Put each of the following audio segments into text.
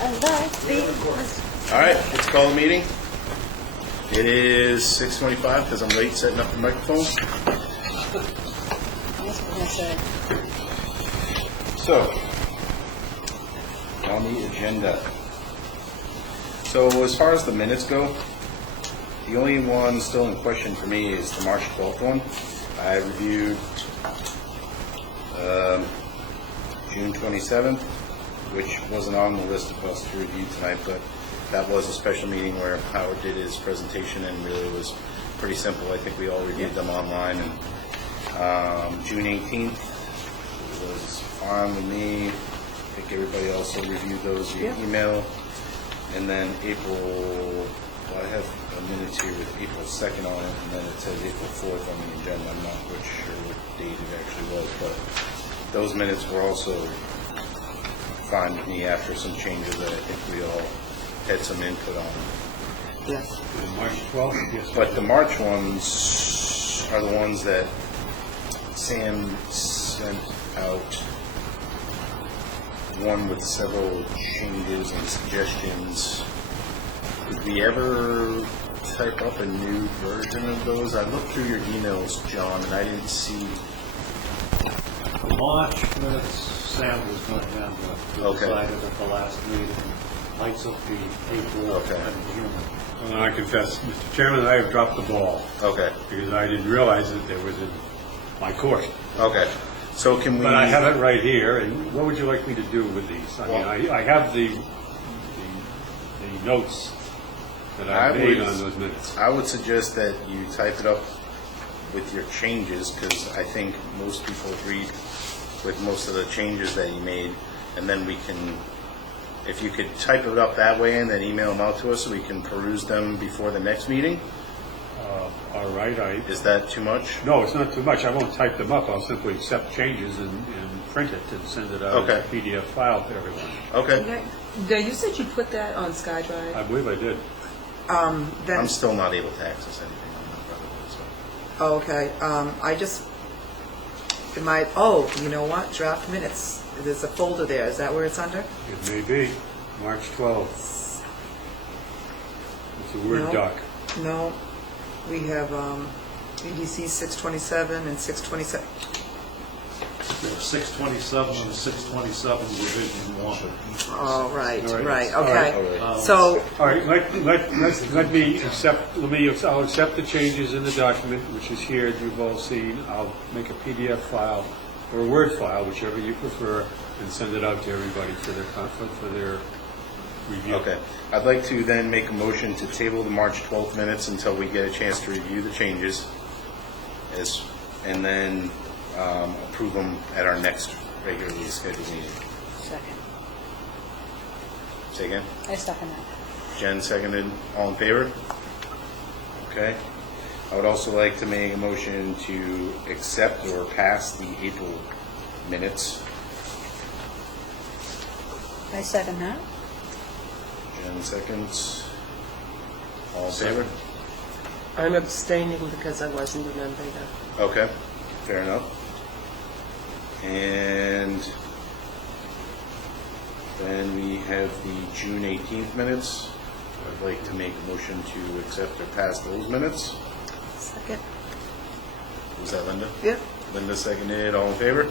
All right, let's call the meeting. It is 6:25 because I'm late setting up the microphone. So, on the agenda. So as far as the minutes go, the only one still in question for me is the March 12th one. I reviewed June 27th, which wasn't on the list of us to review tonight, but that was a special meeting where Howard did his presentation and really was pretty simple. I think we all reviewed them online. And June 18th was fine with me. I think everybody also reviewed those via email. And then April, well, I have a minute here with April 2nd on it, and then it says April 4th on the agenda. I'm not quite sure what date it actually was, but those minutes were also fine with me after some changes that I think we all had some input on. Yes. March 12th? Yes. But the March ones are the ones that Sam sent out, one with several changes and suggestions. Did we ever type up a new version of those? I looked through your emails, John, and I didn't see. The March minutes, Sam was going down to decide it at the last meeting. Lights up the April. Okay. Well, I confess, Mr. Chairman, I have dropped the ball. Okay. Because I didn't realize that it was in my court. Okay. So can we? But I have it right here, and what would you like me to do with these? I mean, I have the notes that I made on those minutes. I would suggest that you type it up with your changes, because I think most people agreed with most of the changes that you made, and then we can, if you could type it up that way and then email them out to us so we can peruse them before the next meeting. All right. Is that too much? No, it's not too much. I won't type them up. I'll simply accept changes and print it and send it out as a PDF file to everyone. Okay. Now, you said you put that on SkyDrive. I believe I did. Then, I'm still not able to access anything on that, by the way, so. oh, okay. You know what? Draft minutes. There's a folder there. Is that where it's under? It may be. March 12th. It's a Word doc. No. We have EDC 627 and 627. 627 and 627 revision 1. Oh, right. Okay. All right. So, All right, I'll accept the changes in the document, which is here, you've all seen. I'll make a PDF file or a Word file, whichever you prefer, and send it out to everybody for their review. Okay. I'd like to then make a motion to table the March 12th minutes until we get a chance to review the changes, and then approve them at our next regularly scheduled meeting. Second. Say again? I second that. Jen seconded. All in favor? Okay. I would also like to make a motion to accept or pass the April minutes. I second that. Jen seconds. All in favor? I'm abstaining because I wasn't a member then. Okay, fair enough. And then we have the June 18th minutes. I'd like to make a motion to accept or pass those minutes. second. Was that Linda? Yep. Linda seconded. All in favor?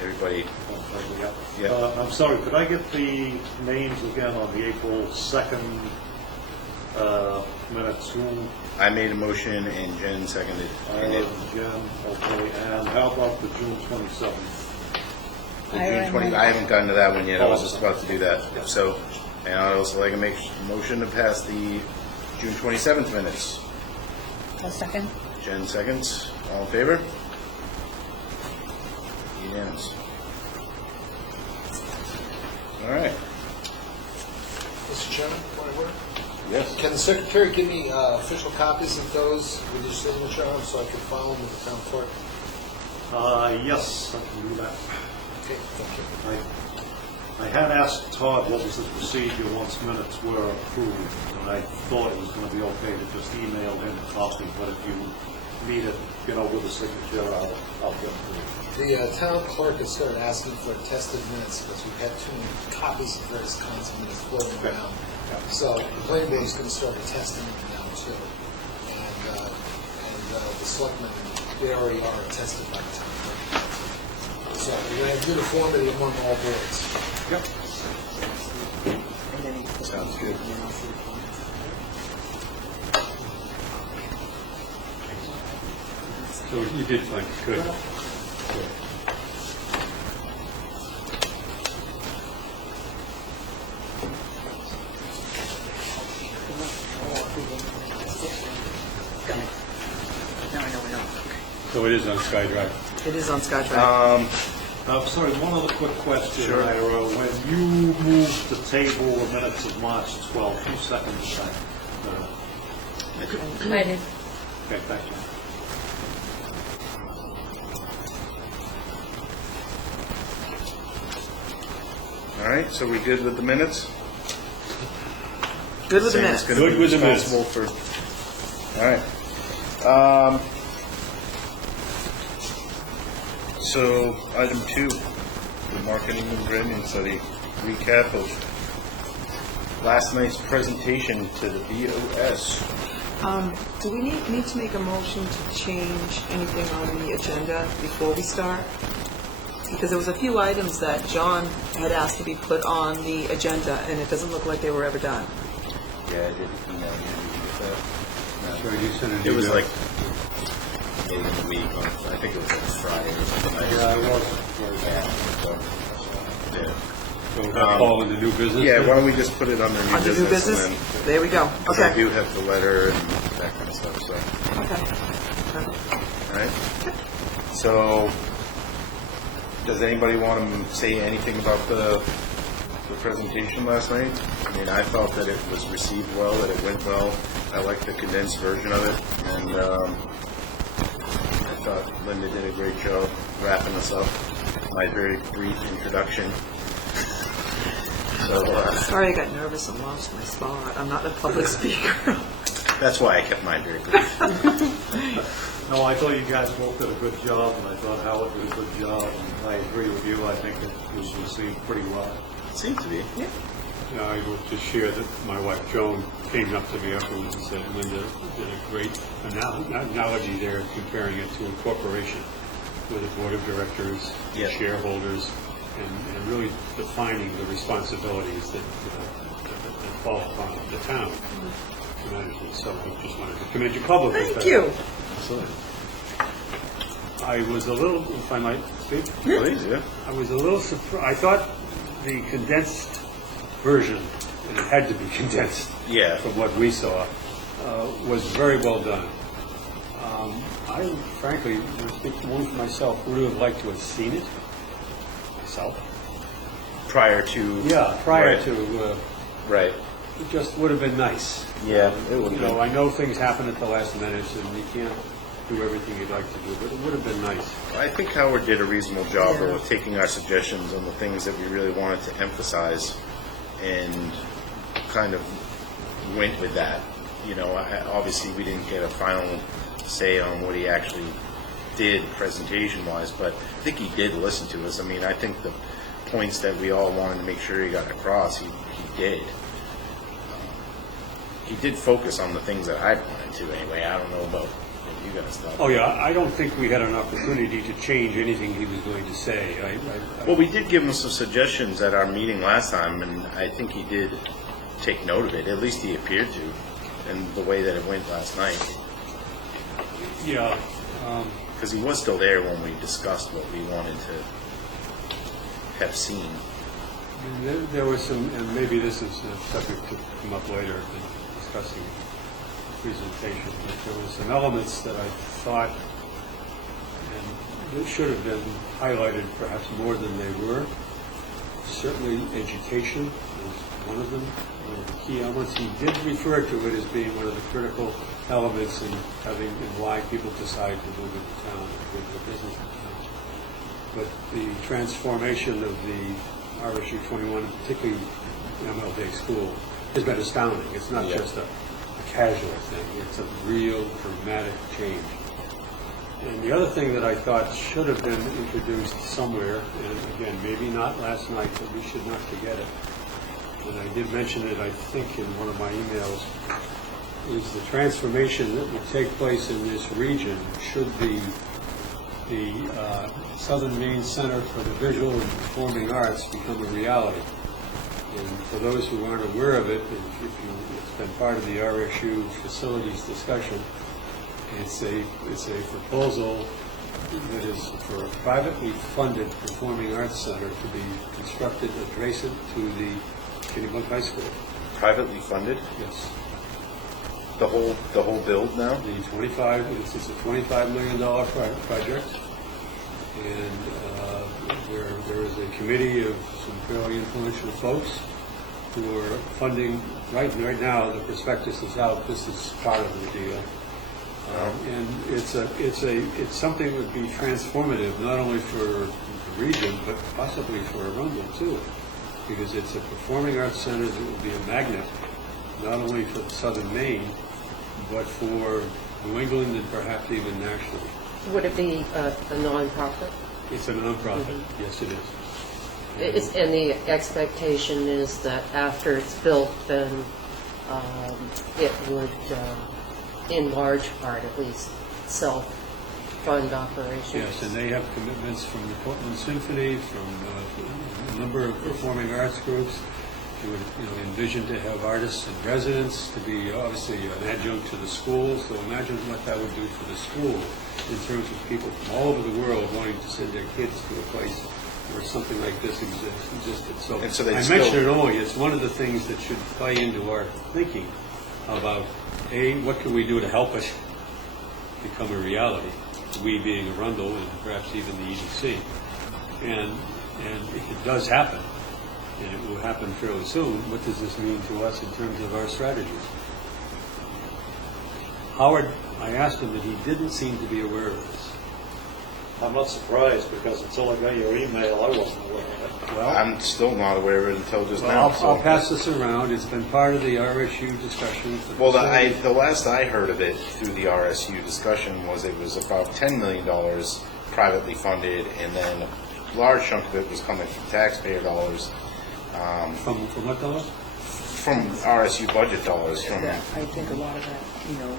Everybody? Yeah. I'm sorry, could I get the names again on the April 2nd minutes? I made a motion and Jen seconded. Jen, okay, and how about the June 27th? The June 20, I haven't gotten to that one yet. I was just about to do that. So, and I'd also like to make a motion to pass the June 27th minutes. A second. Jen seconds. All in favor? Unanimous. All right. Mr. Chairman, point of order. Yes. Can the secretary give me official copies of those with your signature on so I can file them with the town clerk? Yes, I can do that. Okay, thank you. I had asked Todd what was the procedure once minutes were approved, and I thought it was going to be okay to just email him a copy, but if you need it, with a signature, I'll get it. The town clerk has started asking for tested minutes because we've had too many copies of various kinds of minutes floating around. So the planning board is going to start attesting them now too. And the selectmen, they already are attested by the town clerk. So we're going to have uniformity among all boards. Yep. And then he- Sounds good. and then I'll see the comments. So you did find it, good. No, I know. So it is on SkyDrive. It is on SkyDrive. Sorry, one other quick question. Sure. Ira. When you moved the table of minutes of March 12th, who seconded that? I did. Okay, thank you. All right, so we good with the minutes? Good with the Sam's minutes. gonna Good be with the minutes. responsible for. All right. So item 2, the marketing and branding study recap of last night's presentation to the BOS. Do we need to make a motion to change anything on the agenda before we start? Because there was a few items that John had asked to be put on the agenda, and it doesn't look like they were ever done. Yeah, I did email you. Did you get that? Sure, you sent It was email. like late in the week. I think it was like Friday or something. Yeah, it was. Yeah. So, yeah. So that fall into new business? Yeah, then? why don't we just put it under new Under business? new business? And then, There we go. 'cause I Okay. do have the letter and that kind of stuff, so, Okay. all right? So, does anybody want to say anything about the presentation last night? I mean, I felt that it was received well, that it went well. I liked the condensed version of it, and I thought Linda did a great job wrapping us up. My very brief introduction. So, Sorry, I got nervous and lost my spot. I'm not a public speaker. that's why I kept mine very brief. No, I thought you guys both did a good job, and I thought Howard did a good job, and I agree with you. I think it was received pretty well. Seemed to be. Yeah, I will just share that my wife Joan came up to me afterwards and said Linda did a great analogy there, comparing it to a corporation with a board of directors, Yeah. shareholders, and really defining the responsibilities that fall upon the town to manage it. So I just wanted to commend you publicly. for Thank that. you. Absolutely. I was a little, if I might speak, Please, yeah. I was a little surprised. I thought the condensed version, and it had to be condensed Yeah. from what we saw, was very well done. I frankly, one for myself, would have liked to have seen it myself. Prior to. Yeah, prior Right. to, Right. it just would have been nice. Yeah, it would You have know, been. I know things happen at the last minute, and you can't do everything you'd like to do, but it would have been nice. I think Howard did a reasonable job Yeah. of taking our suggestions on the things that we really wanted to emphasize and kind of went with that. You know, obviously we didn't get a final say on what he actually did presentation-wise, but I think he did listen to us. I mean, I think the points that we all wanted to make sure he got across, he did. He did focus on the things that I wanted to anyway. I don't know about what you guys thought. Oh, yeah, I don't think we had an opportunity to change anything he was going to say. Well, we did give him some suggestions at our meeting last time, and I think he did take note of it. At least he appeared to, and the way that it went last night. Yeah, Because he was still there when we discussed what we wanted to have seen. there was some, and maybe this is a subject to come up later, in discussing presentation, but there were some elements that I thought and that should have been highlighted perhaps more than they were. Certainly education was one of them, one of the key elements. He did refer to it as being one of the critical elements in having and why people decide to move into town and go to business in town. But the transformation of the RSU 21, and particularly MLD school, has been astounding. It's not Yeah. just a casual thing. It's a real dramatic change. And the other thing that I thought should have been introduced somewhere, and again, maybe not last night, but we should not forget it, and I did mention it, I think, in one of my emails, is the transformation that would take place in this region should the Southern Maine Center for the Visual and Performing Arts become a reality. And for those who aren't aware of it, it's been part of the RSU facilities discussion. It's a proposal that is for a privately funded performing arts center to be constructed adjacent to the Kennebunk High School. Privately funded? Yes. The whole build now? It's a $25 million project, and there is a committee of some fairly influential folks who are funding. Right now, the prospectus is out. This is part of the deal. And it's something that would be transformative, not only for the region, but possibly for Arundel too, because it's a performing arts center that will be a magnet, not only for southern Maine, but for New England and perhaps even nationally. Would it be a nonprofit? It's a nonprofit, yes it is. And the expectation is that after it's built, then it would, in large part at least, self-fund operations? Yes, and they have commitments from the Portland Symphony, from a number of performing arts groups. You would envision to have artists in residence, to be obviously an adjunct to the schools. So imagine what that would do for the school in terms of people from all over the world wanting to send their kids to a place where something like this existed. And so I mentioned it only, it's one of the things that should play into our thinking about, A, what can we do to help it become a reality, we being Arundel and perhaps even the EDC. And if it does happen, and it will happen fairly soon, what does this mean to us in terms of our strategies? Howard, I asked him, and he didn't seem to be aware of this. I'm not surprised, because until I got your email, I wasn't aware of it. Well, I'm still not aware of it until just now. I'll pass this around. It's been part of the RSU discussion. Well, the last I heard of it through the RSU discussion was it was about $10 million privately funded, and then a large chunk of it was coming from taxpayer dollars. From what dollars? From RSU budget dollars. From I think a lot of that,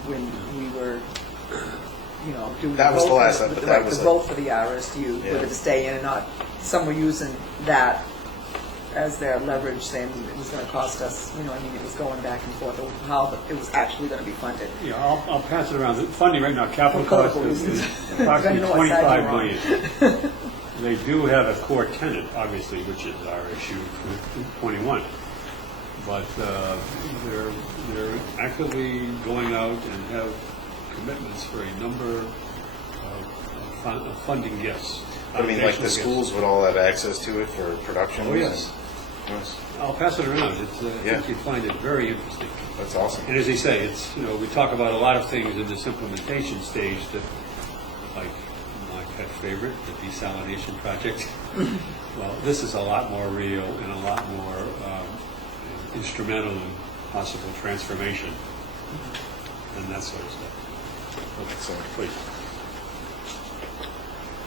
when we were, doing That was the last- vote, but the that right was to a- vote for the RSU, Yeah. whether to stay in or not. Some were using that as their leverage, saying it was going to cost us, it was going back and forth of how it was actually going to be funded. Yeah, I'll pass it around. The funding right now, capital For cost political is reasons. approximately Depending on what side $25 you're million. They do have a core tenant, obviously, which is RSU 21. But they're actively going out and have commitments for a number of funding gifts. I mean, like the Foundational schools gifts. would all have access to it for production. Oh, yes. Yes. I'll pass it around. I Yeah. think you'd find it very interesting. That's awesome. And as they say, it's, we talk about a lot of things in this implementation stage that, like my pet favorite, the desalination project. Well, this is a lot more real and a lot more instrumental in possible transformation and that sort of stuff. So, please.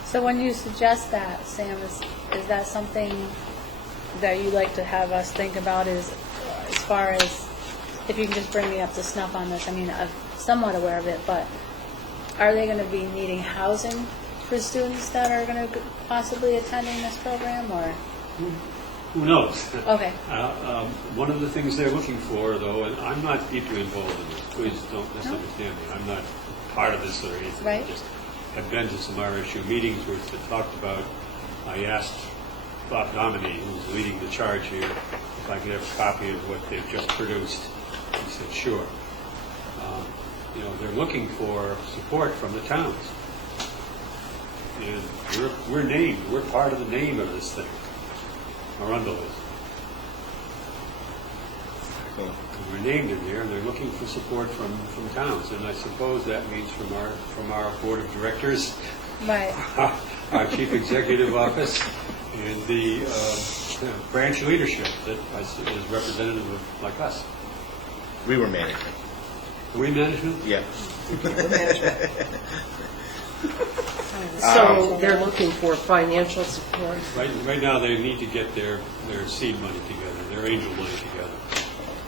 So when you suggest that, Sam, is that something that you like to have us think about as far as, if you can just bring me up to snuff on this, I'm somewhat aware of it, but are they going to be needing housing for students that are going to possibly attending this program, or? Who knows? Okay. One of the things they're looking for, though, and I'm not deeply involved in this, please don't misunderstand me, I'm not part of this or anything. Right. I just have been to some RSU meetings where it's been talked about. I asked Bob Dominy, who's leading the charge here, if I could have a copy of what they've just produced. He said, sure. They're looking for support from the towns. And we're named, we're part of the name of this thing. Arundel is. We're named in here, and they're looking for support from towns, and I suppose that means from our board of directors, Right. our chief executive office, and the branch leadership that is representative of, like us. We were management. Are we management? Yeah. Management. So they're looking for financial support. Right now, they need to get their seed money together, their angel money together.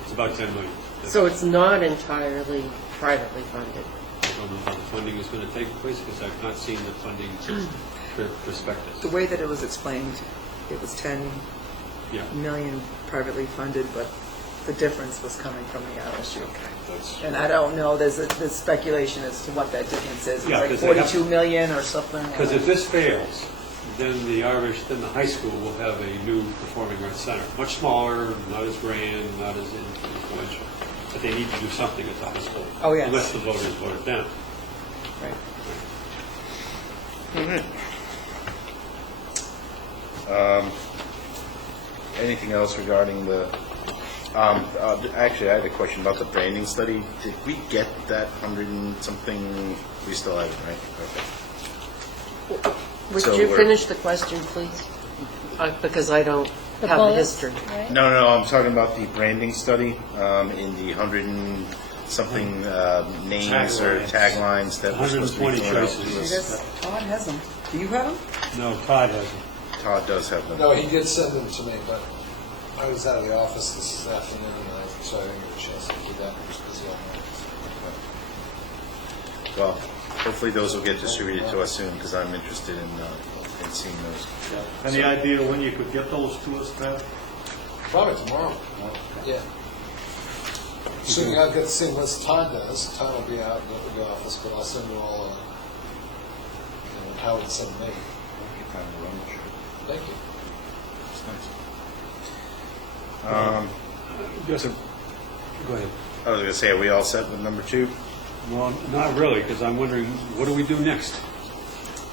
It's about $10 million. So it's not entirely privately funded. I don't know how the funding is going to take place because I've not seen the funding prospectus. The way that it was explained, it was 10 Yeah. million privately funded, but the difference was coming from the RSU. That's- And I don't know, there's speculation as to what that difference is. It's Yeah, like 'cause they have- 42 million or something. Because if this fails, then the high school will have a new performing arts center. Much smaller, not as grand, not as influential. But they need to do something at the high school. Oh, yes. Unless the voters vote it down. Right. Anything else regarding the, actually, I had a question about the branding study. Did we get that 100 and something? We still have it, right? Okay. Would So you we're- finish the question, please? Because I don't The have the bullets, history. right? No, I'm talking about the branding study in the 100 and something names or taglines that were supposed to be 120 going out choices. to us. Yes, Todd has them. Do you have them? No, Todd hasn't. Todd does have them. No, he did send them to me, but I was out of the office this afternoon, so I didn't get a chance to do that. I was busy all night. Well, hopefully those will get distributed to us soon because I'm interested in seeing those. Any idea when you could get those to us, Pat? Probably tomorrow. Yeah. Soon I'll get to see what Todd does. Todd will be out in the office, but I'll send you all how it's sent me. Thank you. Just go ahead. I was going to say, are we all set with number 2? Well, not really, because I'm wondering, what do we do next?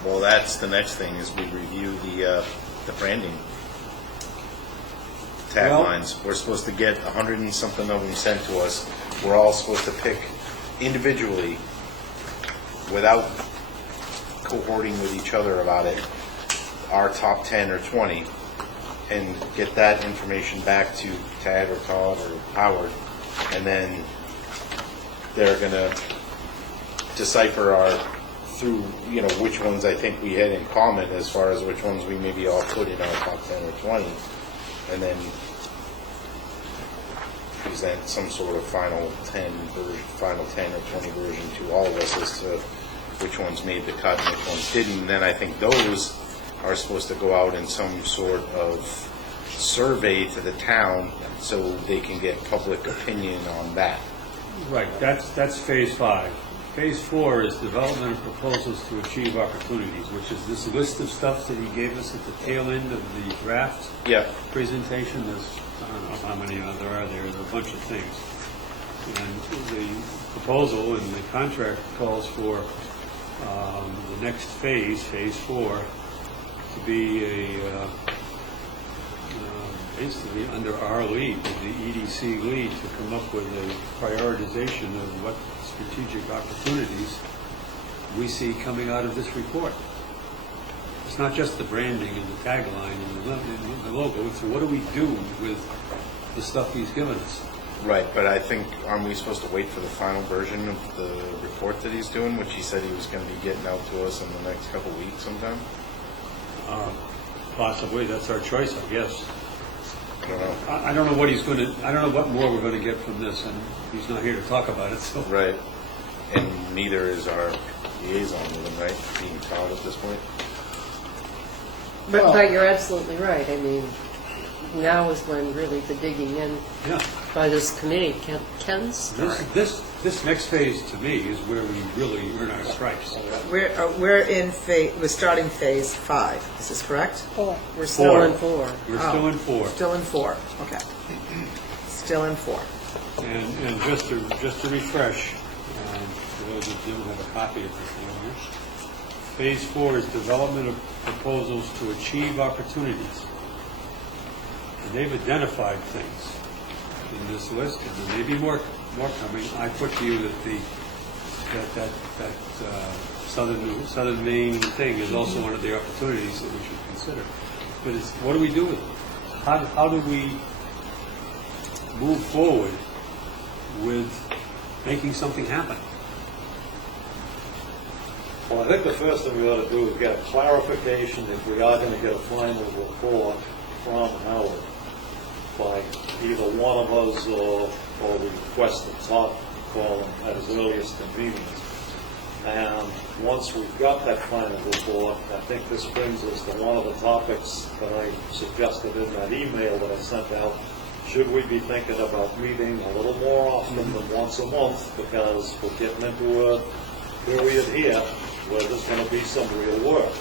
Well, that's the next thing, is we review the branding taglines. We're supposed to get 100 and something of them sent to us. We're all supposed to pick individually, without cohorting with each other about it, our top 10 or 20, and get that information back to Tad or Todd or Howard, and then they're going to decipher through which ones I think we had in common as far as which ones we maybe all put in our top 10 or 20, and then present some sort of final 10 or 20 version to all of us as to which ones made the cut and which ones didn't. And then I think those are supposed to go out in some sort of survey to the town so they can get public opinion on that. Right, that's phase 5. Phase 4 is development of proposals to achieve opportunities, which is this list of stuff that he gave us at the tail end of the draft Yeah. presentation. There's, I don't know how many there are. There's a bunch of things. And the proposal and the contract calls for the next phase, phase 4, to be basically under our lead, with the EDC lead, to come up with a prioritization of what strategic opportunities we see coming out of this report. It's not just the branding and the tagline and the logo, it's what do we do with the stuff he's given us. Right, but I think, aren't we supposed to wait for the final version of the report that he's doing, which he said he was going to be getting out to us in the next couple of weeks sometime? Possibly, that's our choice, I guess. I don't know. I don't know what he's going to, I don't know what more we're going to get from this, and he's not here to talk about it, so. Right, and neither is our liaison with him, right, being Todd at this point? But you're absolutely right. I mean, now is when really the digging in Yeah. by this committee can start. This next phase, to me, is where we really earn our stripes. We're starting phase 5. Is this correct? 4. We're still Four. in 4. We're still in 4. Still in 4. Okay. Still in 4. And just to refresh, for those that don't have a copy of this one here, phase 4 is development of proposals to achieve opportunities. And they've identified things in this list, and there may be more coming. I put to you that that southern Maine thing is also one of the opportunities that we should consider. But it's, what do we do with it? How do we move forward with making something happen? Well, I think the first thing we ought to do is get a clarification if we are going to get a final report from Howard by either one of us or we request that Todd call him at his earliest convenience. And once we've got that final report, I think this brings us to one of the topics that I suggested in that email that I sent out. Should we be thinking about meeting a little more often than once a month, because we're getting into a period here where there's going to be some real work.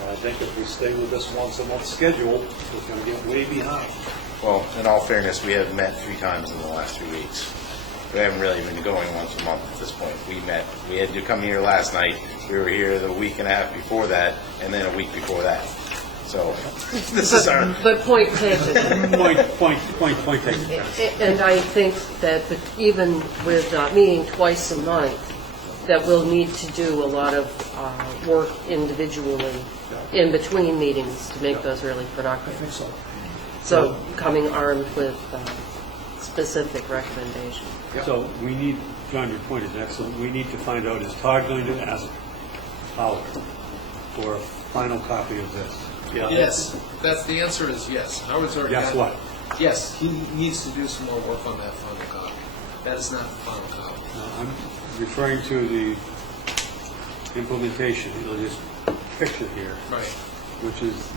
And I think if we stay with this once a month schedule, we're going to get way behind. Well, in all fairness, we have met 3 times in the last 3 weeks. We haven't really been going once a month at this point. We had to come here last night. We were here the week and a half before that, and then a week before that. So this is our. But point taken. Point taken. And I think that even with meeting twice a month, that we'll need to do a lot of work individually in between meetings to make those really productive. I think so. So coming armed with specific recommendations. So we need, John, your point is excellent. We need to find out, is Todd going to ask Howard for a final copy of this? Yes, that's, the answer is yes. Howard's already Guess got- what? Yes, he needs to do some more work on that final copy. That is not the final copy. I'm referring to the implementation, this picture here, Right. which is,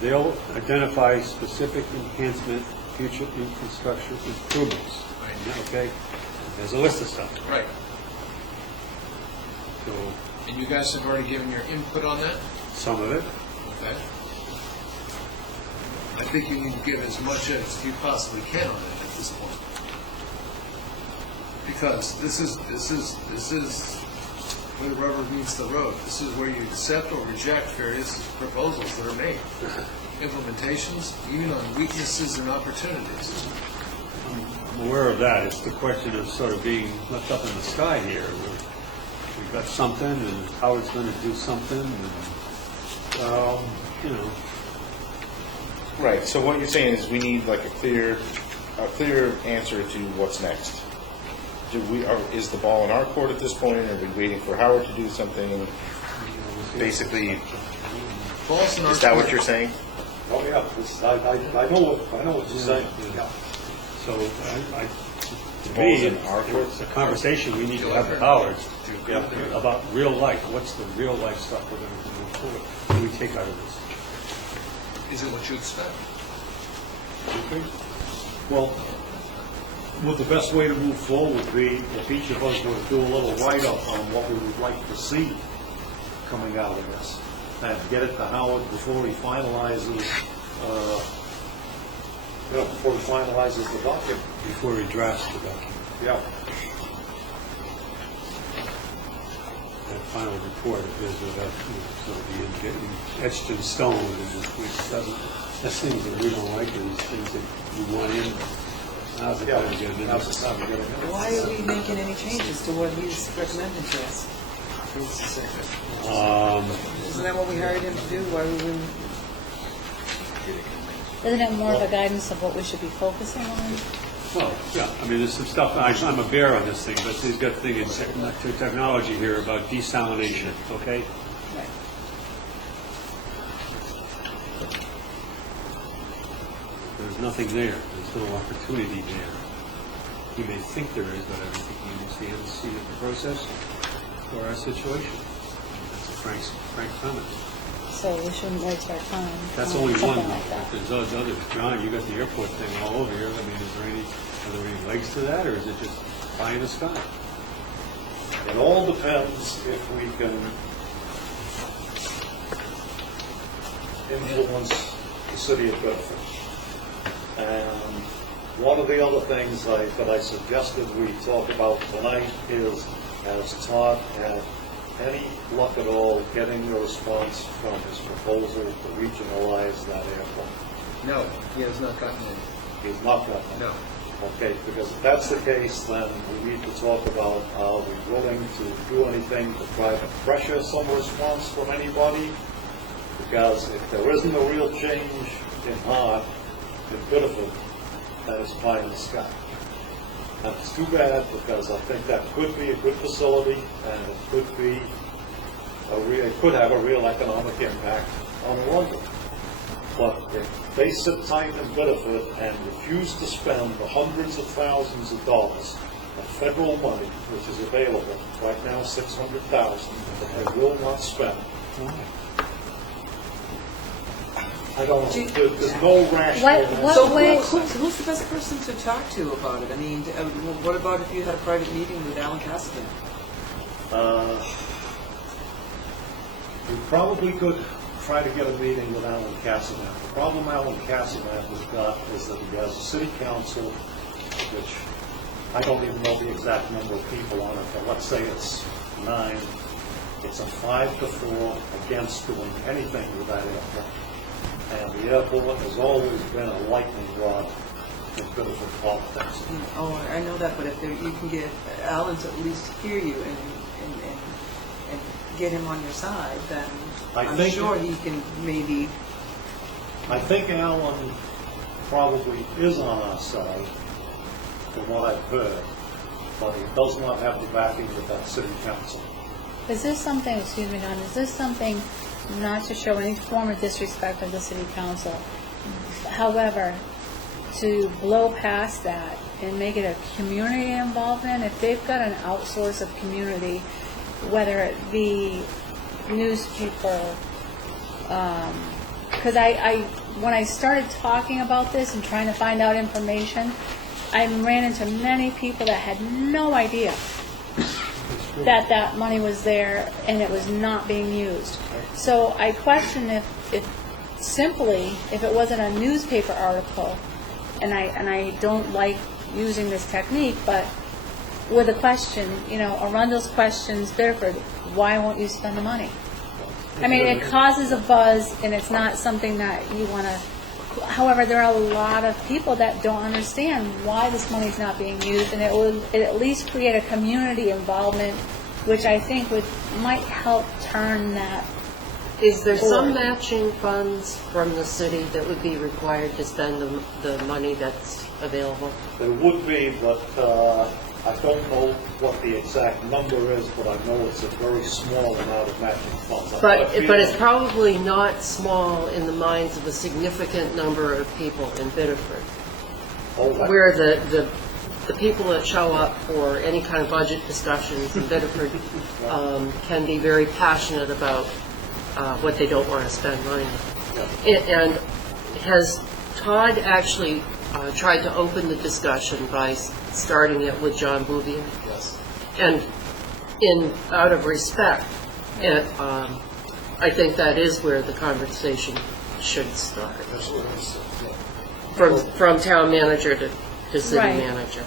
they'll identify specific enhancement, future infrastructure improvements. Right. Okay? There's a list of stuff. Right. So, And you guys have already given your input on that? some of it. Okay. I think you need to give as much as you possibly can on that at this point. Because this is where the rubber meets the road. This is where you accept or reject various proposals that are made. Implementations, even on weaknesses and opportunities. I'm aware of that. It's the question of sort of being left up in the sky here. We've got something, and Howard's going to do something, and, you know. Right, so what you're saying is we need like a clear answer to what's next. Is the ball in our court at this point? Are we waiting for Howard to do something? Basically, False in our is that what court. you're saying? Oh, yeah, I know what you're saying. Yeah. So, to Balls me, in our court. it's a conversation we need to have with Howard about real life. What's the real life stuff we're going to move forward? What do we take out of this? Is it what you expect? Well, would the best way to move forward be if each of us were to do a little write-up on what we would like to see coming out of this, and get it to Howard before he finalizes, the document. Before we draft the document, Yeah. that final report of his will have, sort of be etched in stone, and it doesn't, that's things that we don't like, and things that we want in. Now's the time to get them in. Now's the time to get it in. Why are we making any changes to what he's recommending to us? Isn't that what we hired him to do? Why we wouldn't? Isn't it more of a guidance of what we should be focusing on? Well, yeah, I mean, there's some stuff, I'm a bear on this thing, but he's got a thing in technology here about desalination, okay? Right. There's nothing there, there's no opportunity there. He may think there is, but I don't think he understands the seed of the process or our situation. That's a frank comment. So we shouldn't waste our time. That's on only one, something like that. if there's others. John, you got the airport thing all over here, I mean, are there any legs to that, or is it just pie in the sky? It all depends if we can influence the city of Bedford. And one of the other things that I suggested we talk about tonight is, has Todd had any luck at all getting a response from his proposal to regionalize that airport? No, he has not gotten any. He's not gotten it. No. Okay, because if that's the case, then we need to talk about, are we willing to do anything to try to pressure some response from anybody? Because if there isn't a real change in heart, in Bedford, that is pie in the sky. And it's too bad, because I think that could be a good facility, and it could be it could have a real economic impact on Arundel. But if they sit tight in Biddeford and refuse to spend the hundreds of thousands of dollars of federal money, which is available, right now $600,000, that they will not spend, I don't know, there's no rational... What So way- who's the best person to talk to about it? I mean, what about if you had a private meeting with Alan Cassidy? We probably could try to get a meeting with Alan Cassidy. The problem Alan Cassidy has got is that he has a city council, which I don't even know the exact number of people on it, but let's say it's 9. It's a 5-4 against doing anything with that airport. And the airport has always been a lightning rod in Biddeford politics. Oh, I know that, but if you can get Alan to at least hear you and get him on your side, then I'm sure he can maybe... I think Alan probably is on our side, from what I've heard, but he does not have the backing of that city council. Is this something, excuse me, Don, is this something, not to show any form of disrespect of the city council, however, to blow past that and make it a community involvement, if they've got an outsource of community, whether it be newspaper, because when I started talking about this and trying to find out information, I ran into many people that had no idea that that money was there and it was not being used. So I question if it wasn't a newspaper article, and I don't like using this technique, but with a question, Arundel's questions Biddeford, why won't you spend the money? I mean, it causes a buzz, and it's not something that you want to... However, there are a lot of people that don't understand why this money is not being used, and it will at least create a community involvement, which I think might help turn that. Is there some matching funds from the city that would be required to spend the money that's available? There would be, but I don't know what the exact number is, but I know it's a very small amount of matching funds. But it's probably not small in the minds of a significant number of people in Biddeford, where the people that show up for any kind of budget discussions in Biddeford can be very passionate about what they don't want to spend money on. And has Todd actually tried to open the discussion by starting it with John Bouvier? Yes. And out of respect, I think that is where the conversation should start. Absolutely. Yeah. From town manager to city Right. manager.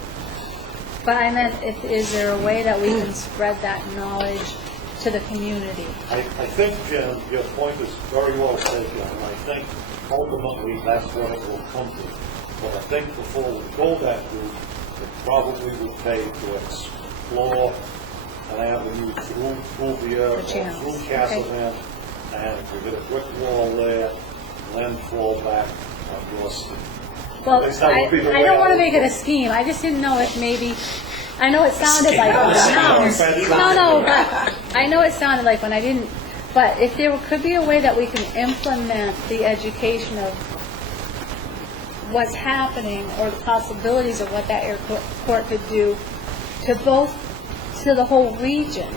But I meant, is there a way that we can spread that knowledge to the community? I think, Jim, your point is very well taken, and I think ultimately that's what it will come to. But I think before we go that route, it probably would pay to explore an avenue through Bouvier or channels. through Cassavant, and if we get a brick wall there, then fall back on your street. Well, At least that would be the I way don't want to would make it go. a scheme. I just didn't know if maybe, I know it sounded like, no, but I know it sounded like when I didn't, but if there could be a way that we can implement the education of what's happening or the possibilities of what that airport could do to the whole region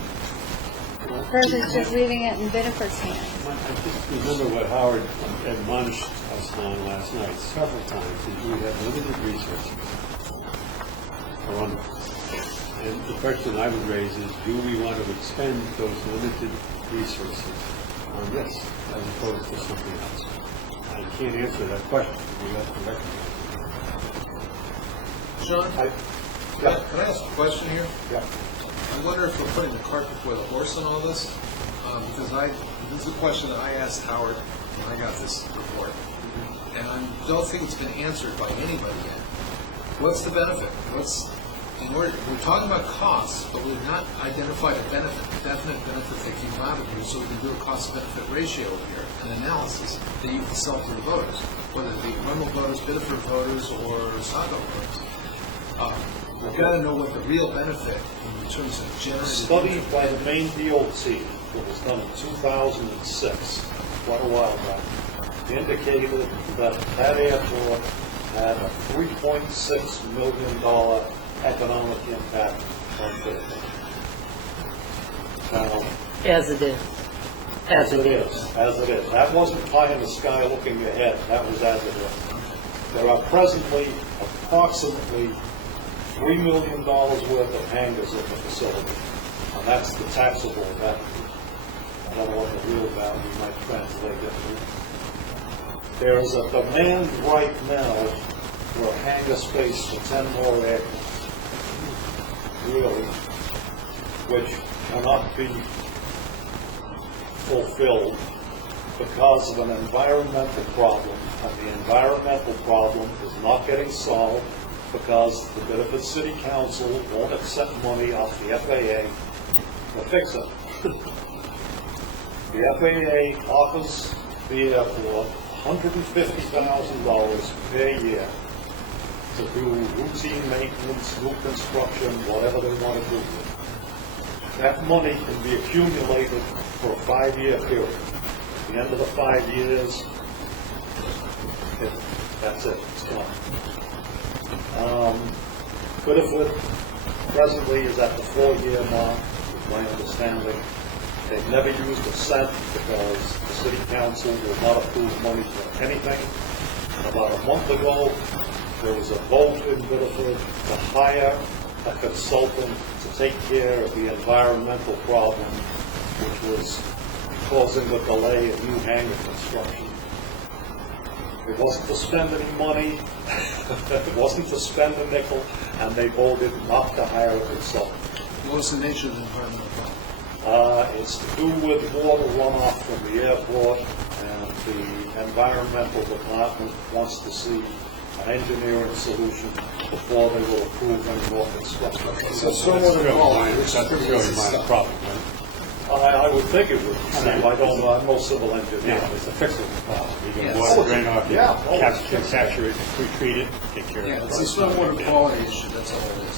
versus just leaving it in Biddeford's hands. I just remember what Howard admonished us on last night several times, is we have limited resources. And the question I would raise is, do we want to expend those limited resources on this as opposed to something else? I can't answer that question. We have to recognize it. Sean, can I ask a question here? Yeah. I wonder if we're putting the cart before the horse on all this, because this is a question that I asked Howard when I got this report, and I don't think it's been answered by anybody yet. What's the benefit? We're talking about costs, but we've not identified a definite benefit that came out of it, so we can do a cost-benefit ratio here, an analysis that you can sell to the voters, whether it be Arundel voters, Biddeford voters, or Saco voters. We've got to know what the real benefit in terms of generated... Study by the Maine DOT that was done in 2006, quite a while back, indicated that that airport had a $3.6 million economic impact on Fairfield. Now, As it is. as it is. That wasn't pie in the sky looking ahead, that was as it is. There are presently approximately $3 million worth of hangars at the facility, and that's the taxable value. I don't know what the real value might translate into. There is a demand right now for a hangar space for 10 more aircraft, really, which cannot be fulfilled because of an environmental problem, and the environmental problem is not getting solved because the Bedford City Council won't accept money off the FAA to fix it. The FAA offers the airport $150,000 per year to do routine maintenance, new construction, whatever they want to do. That money can be accumulated for a 5-year period. At the end of the 5 years, that's it, it's gone. Bedford presently is at the 4-year mark, is my understanding. They've never used a cent because the city council will not approve money for anything. About a month ago, there was a vote in Bedford to hire a consultant to take care of the environmental problem, which was causing the delay of new hangar construction. It wasn't to spend any money, it wasn't to spend a nickel, and they voted not to hire a consultant. What's the nature of the environmental problem? It's to do with water runoff from the airport, and the environmental department wants to see an engineering solution before they will approve any more construction. So stormwater quality, which That's is really minor problem, right? I would think it would. I don't know, I'm no civil engineer. Yeah, it's a fixable problem. You can Yes. water drain off, you Yeah. can saturate it, pre-treat it, take care of it. Yeah, it's a stormwater quality issue, that's all it is.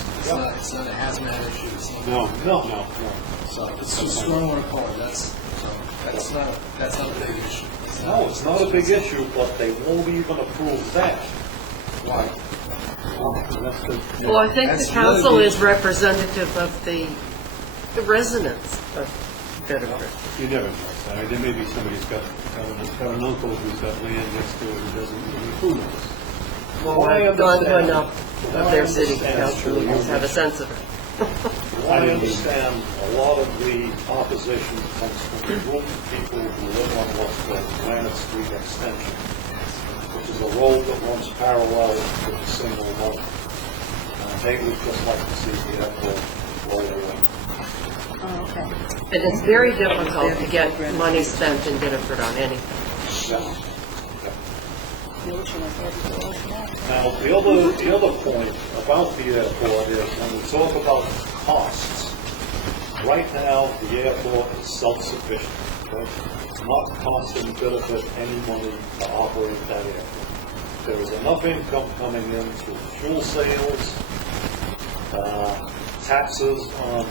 It's not a hazmat issue, it's not. No. So it's just stormwater quality, that's not a big issue. No, it's not a big issue, but they won't even approve that. Why? Well, I think the That's council really- is representative of the residents of Bedford. You never know. So there may be somebody who's got an uncle who's got land next to it who doesn't, who knows? Well, Well, I I don't understand. know of their city understand. council, you have a sense of it. I understand a lot of the opposition comes from a group of people who live on what's called Granite Street Extension, which is a road that runs parallel with a single road. They would just like to see the airport roll away. Oh, okay. And it's very difficult to get money spent in Bedford on anything. The ocean is there before the ocean is. Now, the other point about the airport is when we talk about costs, right now, the airport is self-sufficient. Okay? It's not costing Bedford any money to operate that airport. There is enough income coming in through fuel sales, taxes on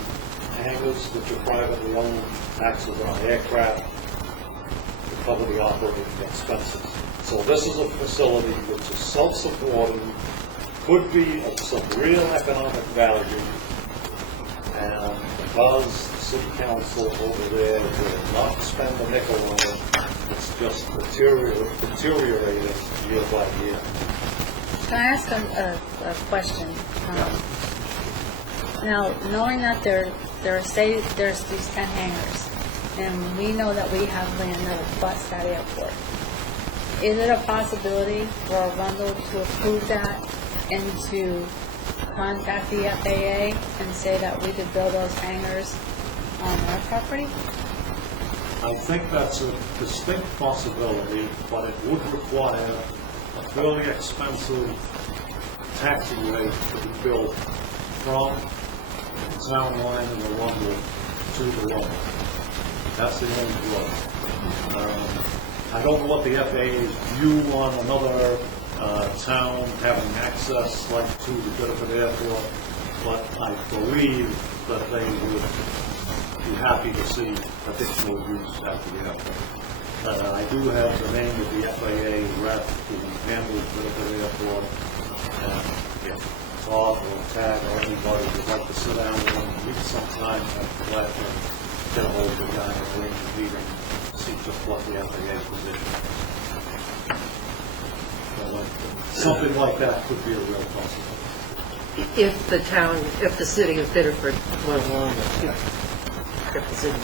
hangars which are privately owned, taxes on aircraft to cover the operating expenses. So this is a facility which is self-supporting, could be of some real economic value, and because the city council over there will not spend a nickel on it, it's just deteriorating year by year. Can I ask a question? Now, knowing that there's these 10 hangars, and we know that we have land that would butts that airport, is it a possibility for Arundel to approve that and to contact the FAA and say that we could build those hangars on our property? I think that's a distinct possibility, but it would require a fairly expensive taxiway to be built from the town line in Arundel to the road. That's the only road. I don't know what the FAA's view on another town having access like to the Bedford Airport, but I believe that they would be happy to see additional use at the airport. I do have the name of the FAA rep who handles Bedford Airport, and if Bob or Tad or anybody would like to sit down with him and meet sometime, I'd be glad to get a hold of the guy and arrange a meeting, see just what the FAA position is. Something like that could be a real possibility. If the city of Biddeford went along with it. If the city,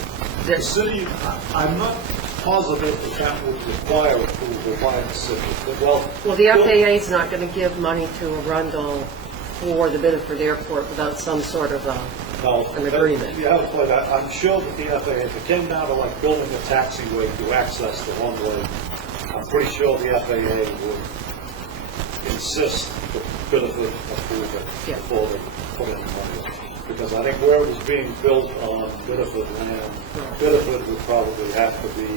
The city, I'm not positive that would require approval by the city. Well, the FAA is not going to give money to Arundel for the Biddeford Airport without some sort of an agreement. Yeah, but I'm sure that the FAA, if it came down to like building a taxiway to access the runway, I'm pretty sure the FAA would insist that Biddeford approve it before they put in money. Because I think where it is being built on Biddeford land, Biddeford would probably have to be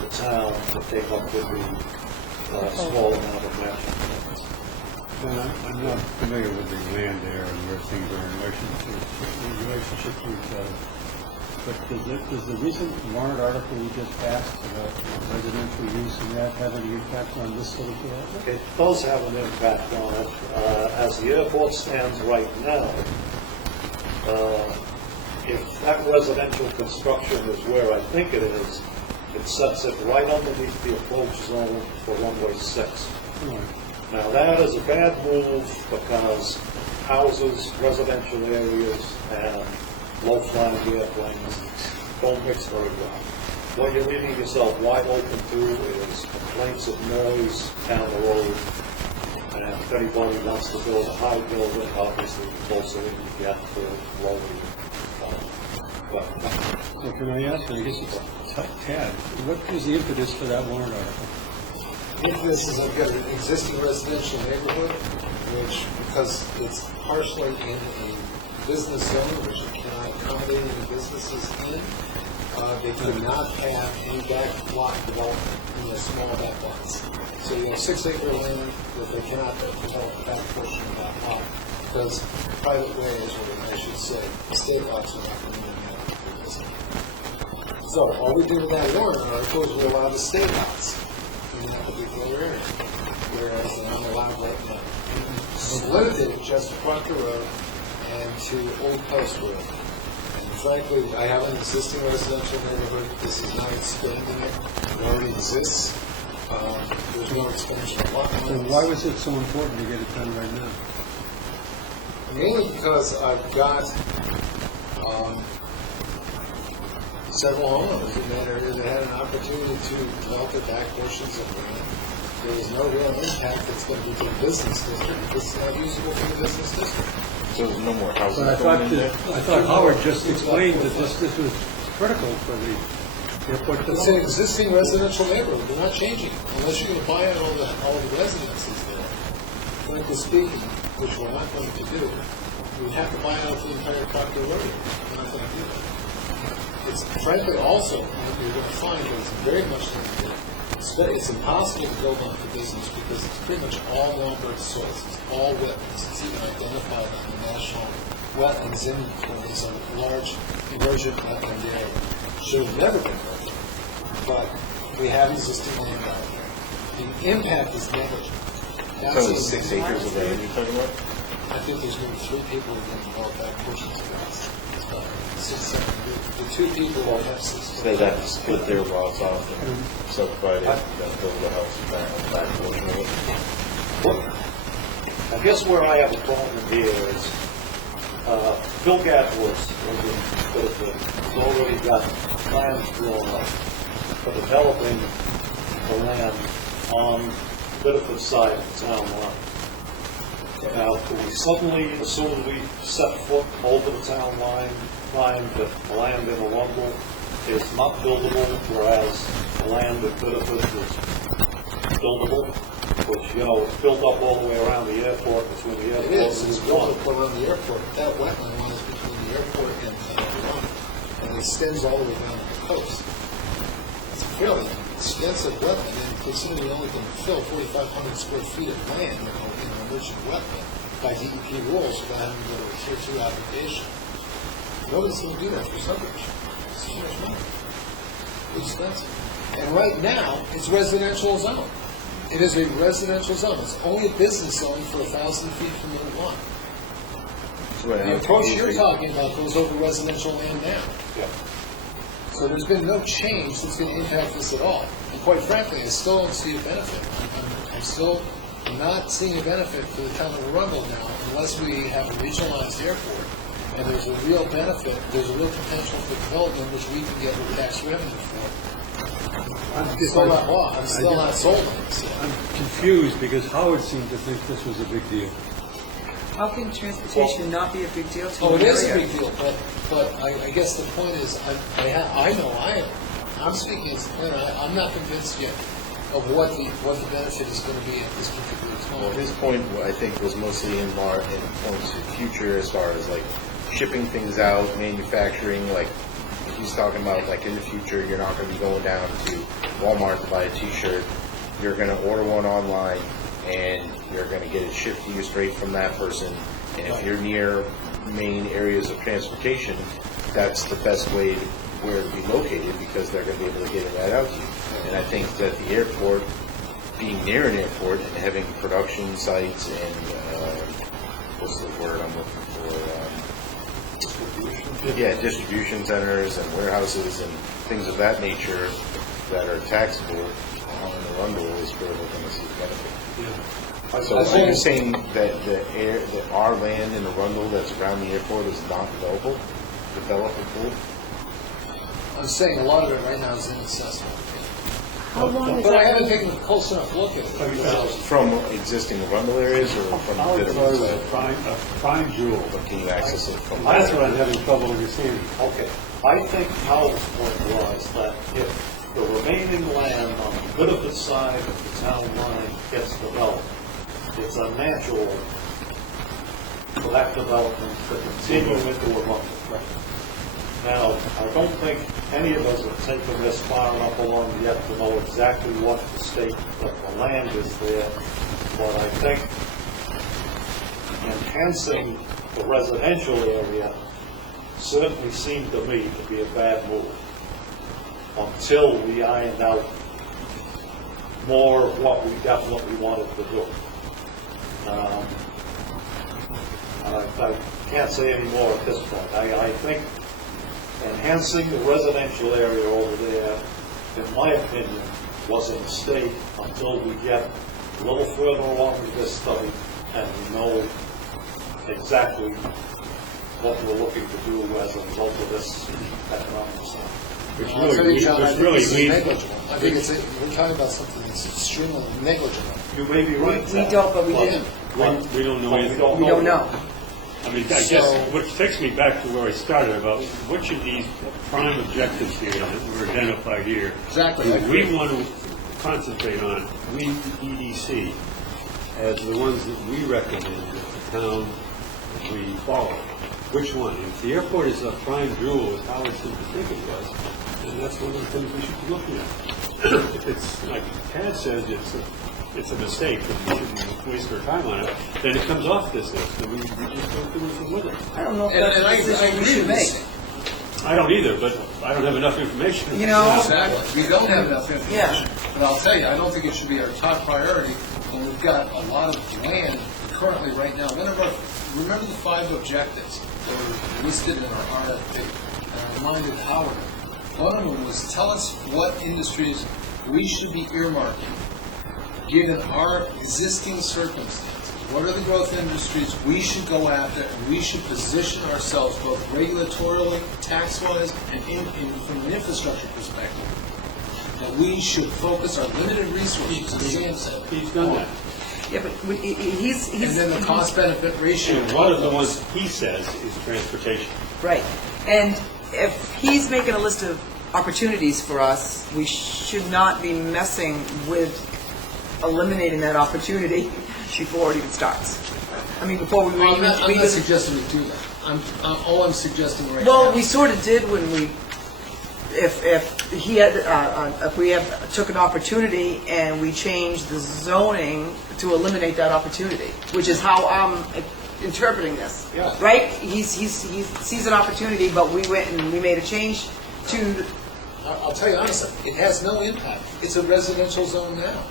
the town to take up with the small amount of matching funds. I'm not familiar with the land there and where things are in relationship to each other. But does the recent warrant article we just passed about residential use and that have any impact on this sort of development? It does have an impact on it. As the airport stands right now, if that residential construction is where I think it is, it sets it right underneath the approach zone for runway 6. Now that is a bad move because houses, residential areas, and low-flying airplanes don't mix very well. What you're leaving yourself wide open to is complaints of noise down the road. And if anybody wants to build a high building, obviously the closer in you get, the lower you So can I ask, I guess it's Tad, what is the impetus for that warrant article? If this is like an existing residential neighborhood, which, because it's partially in a business zone, which you cannot accommodate any businesses in, they could not have any back lot development in the small back lots. So you have 6-acre land that they cannot develop the back portion of that lot, because private ways, or I should say, state lots are not going to be able to do this. So all we do with that warrant article is we allow the state lots in that particular area, whereas they're not allowed right now. It's limited just to Proctor Road and to Old Post Road. And frankly, I have an existing residential neighborhood. This is not expanding it. It already exists. There's no expansion of lot lines. And why was it so important to get it done right now? Mainly because I've got several homeowners in that area that had an opportunity to develop their back portions of land. There is no real impact that's going to be to the business district. It's not usable for the business district. So there's no more houses But going in there? I thought Howard just explained that this was critical for the airport It's an development. existing residential neighborhood. They're not changing it unless you're going to buy out all the residences there. Frankly speaking, which we're not going to do, we have to buy out the entire Proctor Road. We're not going to do that. It's frankly also, what you're going to find that it's very much limited. It's impossible to build on for business because it's pretty much all non-bird soils. It's all wetlands. It's even identified on the national wetlands inventory as a large emergent wetland area. Should have never been built, but we have existing land out there. The impact is negligible. So it's 6 acres of land you're talking about? I think there's maybe 3 people who can develop back portions of this. It's about 6, 7. The 2 people will have 6. So they'd have to split their lots off and subdivide it, then build a house back portion of it. I guess where I have a problem here is, Phil Gatworth, has already got plans drawn up for developing the land on Biddeford side of the town line. Now, could we suddenly, as soon as we set foot over the town line, find that the land in Arundel is not buildable, whereas the land in Biddeford is buildable, which, you know, it's built up all the way around the airport, between the airport It is. and It's the built one. up around the airport. That wetland line is between the airport and Arundel, and it extends all the way down to the coast. It's a fairly extensive wetland, and considering you only can fill 4,500 square feet of land, in an emergent wetland by DEP rules without having to go to a Tier 2 application. Nobody's gonna do that for subdivision. It's too much money. It's expensive. And right now, it's residential zone. It is a residential zone. It's only a business zone for 1,000 feet from the lot. The approach you're talking about goes over residential land now. Yeah. So there's been no change that's going to impact this at all. And quite frankly, I still don't see a benefit. I'm still not seeing a benefit for the town of Arundel now unless we have a regionalized airport. And there's a real benefit, there's a real potential for development which we can get with tax revenue for. I'm still not sold on it. So. I'm confused because Howard seemed to think this was a big deal. How can transportation not be a big deal to Oh, an it is a area? big deal, but I guess the point is, I'm speaking as, I'm not convinced yet of what the benefit is going to be at this particular time. Well, his point, I think, was mostly in points to the future as far as like shipping things out, manufacturing, like he's talking about like in the future, you're not going to be going down to Walmart to buy a t-shirt. You're going to order one online and you're going to get it shipped to you straight from that person. And if you're near main areas of transportation, that's the best way where to be located because they're going to be able to get it right out to you. And I think that the airport, being near an airport and having production sites and what's the word I'm looking for? Yeah, distribution centers and warehouses and things of that nature that are taxable on Arundel is where we're going to see the benefit. Yeah. So are you saying that our land in Arundel that's around the airport is not developable? I'm saying a lot of it right now is inaccessible. How long is But I that? haven't taken a close enough look at it. From existing Arundel areas or from Howard thought it was a different prime jewel. but can you access it from That's what I'm having trouble understanding. Okay, I think Howard's point was that if the remaining land on the Bitterford side of the town line gets developed, it's unnatural for that development to continue into a lump. Now, I don't think any of us have taken this far enough along yet to know exactly what the state of the land is there, but I think enhancing the residential area certainly seemed to me to be a bad move until we ironed out more of what we definitely wanted to do. I can't say any more at this point. I think enhancing the residential area over there, in my opinion, was a mistake until we get a little further along with this study and we know exactly what we're looking to do as a result of this economic stuff. Which I'll tell you, John, I think really this is means, negligible. I think we're talking about something that's extremely negligible. You may be right. We don't, but we didn't. we don't know anything. We don't know. I mean, I guess, which takes me back to where I started about which of these prime objectives here that were identified here. Exactly. Do we want to concentrate on, we, EDC, as the ones that we recommend that the town we follow? Which one? If the airport is a prime jewel, as Howard seemed to think it was, then that's one of the things we should be looking at. If it's, like Tad says, it's a mistake, that we shouldn't waste our time on it, then it comes off this list, and we just don't do anything with it. I don't know if And that's I a decision we agree should with make. this. I don't either, but I don't have enough information. You know, Exactly. We don't have enough information. Yeah. But I'll tell you, I don't think it should be our top priority when we've got a lot of land currently right now. Remember the 5 objectives that were listed in our RFP, and I reminded Howard. One of them was tell us what industries we should be earmarking, given our existing circumstances. What are the growth industries we should go after, and we should position ourselves both regulatorily, tax-wise, and from an infrastructure perspective, that we should focus our limited resources, as Sam said. He's done that. yeah, but he's And then the cost-benefit ratio. And one of the ones he says is transportation. right. And if he's making a list of opportunities for us, we should not be messing with eliminating that opportunity before it even starts. I mean, before we I'm not even suggesting we do that. All I'm suggesting right now. well, we sort of did when we, if he had, if we took an opportunity and we changed the zoning to eliminate that opportunity, which is how I'm interpreting this. Yeah. Right? He sees an opportunity, but we went and we made a change to, I'll tell you honestly, it has no impact. It's a residential zone now.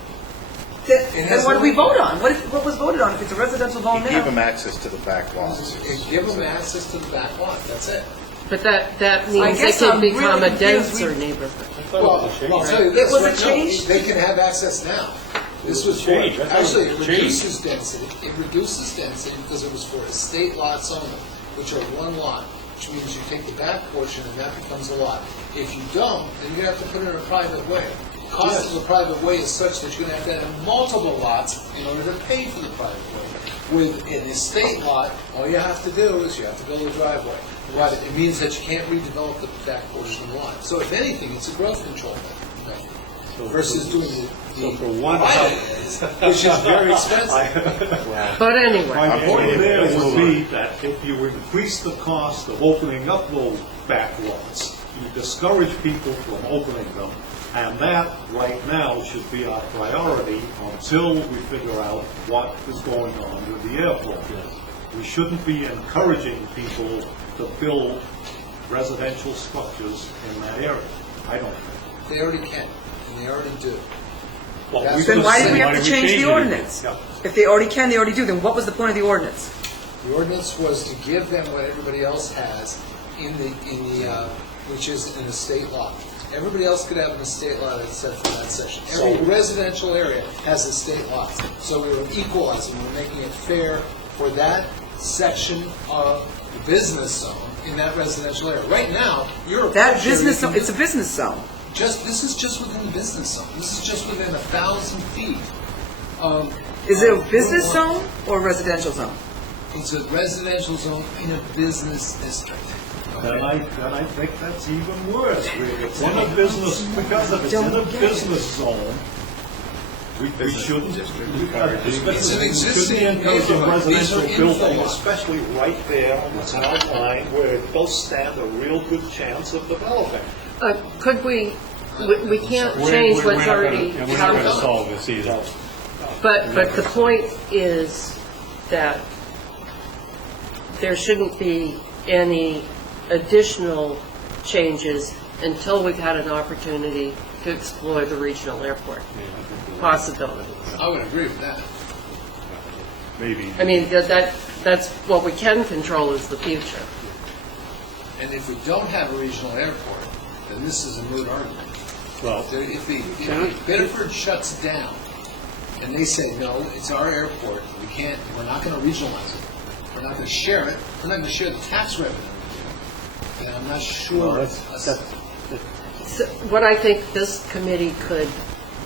then what do we vote on? What was voted on if it's a residential zone You give them now? access to the back lots. Give them access to the back lot, that's it. But that means it guess could I'm become really a confused. denser neighborhood. Well, I'll tell you It this, was a right now, change? they can have access now. This was for, change. I thought it was actually, it a change. reduces density. It reduces density because it was for estate lots only, which are one lot, which means you take the back portion and that becomes a lot. If you don't, then you're gonna have to put it in a private way. The cost of a private way is such that you're gonna have to have multiple lots in order to pay for the private way. With an estate lot, all you have to do is you have to build a driveway. But it means that you can't redevelop the back portion of the lot. So if anything, it's a growth control method versus doing So the for one private house. ways, which is very expensive. But anyway, My point Yeah. there Yeah. would be that if you increase the cost of opening up those back lots, you discourage people from opening them, and that, right now, should be our priority until we figure out what is going on with the airport. We shouldn't be encouraging people to build residential structures in that area. I don't think. They already can, and they already do. Well, Then we Then just why did said- we have why to did we change change the it? ordinance? Yeah. If they already can, they already do, then what was the point of the ordinance? The ordinance was to give them what everybody else has in the, which is an estate lot. Everybody else could have an estate lot except for that section. Every residential area has estate lots. So we were equalizing, we're making it fair for that section of the business zone in that residential area. Right now, you're a That pusher, business, you zone, can it's a business zone. this is just within the business zone. This is just within 1,000 feet. Is it a of business Route 1. zone or a residential zone? It's a residential zone in a business district. Then I think that's even worse. It's in a business, because if it's in a business zone, we shouldn't. It's an existing Shouldn't be encouraging neighborhood. These are residential building, infill. especially right there on the town line where it does stand a real good chance of developing. could we can't We're change not what's gonna- already and we're not going to done. solve this either. But the point is that there shouldn't be any additional changes until we've had an opportunity to explore the regional airport possibility. I would agree with that. Maybe. I mean, that's what we can control is the future. And if we don't have a regional airport, then this is a moot argument. Well, If Bedford shuts down and they say, no, it's our airport, we're not going to regionalize it, we're not going to share it, we're not going to share the tax revenue, then I'm not sure. So what I think this committee could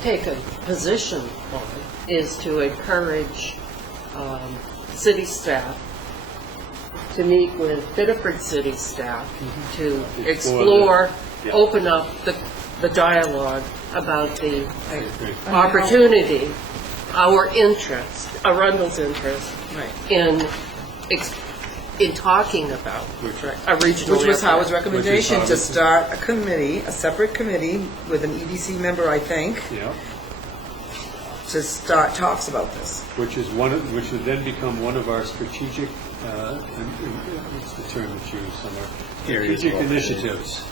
take a position on is to encourage city staff to meet with Biddeford city staff to explore, open up the dialogue about the opportunity, our interest, Arundel's interest in talking about a regional Which was Howard's airport. recommendation, to Howard's. start a committee, a separate committee with an EDC member, I think, yeah, to start talks about this. which would then become one of our strategic, what's the term that's used somewhere? Areas Strategic of initiatives,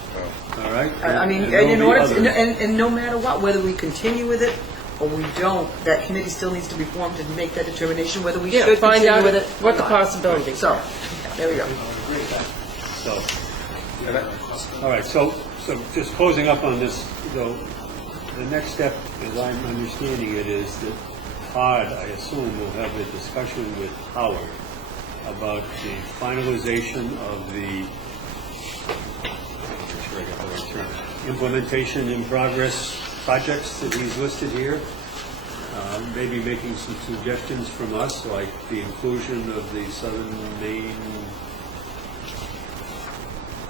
all right? I mean, And and in there'll be order, to- others. and no matter what, whether we continue with it or we don't, that committee still needs to be formed and make that determination whether we Yeah, should find continue out with it. what or the not. possibilities So, are. there we go. So, all right, so just closing up on this, though, the next step, as I'm understanding it, is that Todd, I assume, will have a discussion with Howard about the finalization of the, make sure I got the right term, implementation in progress projects that he's listed here. Maybe making some suggestions from us, like the inclusion of the Southern Maine,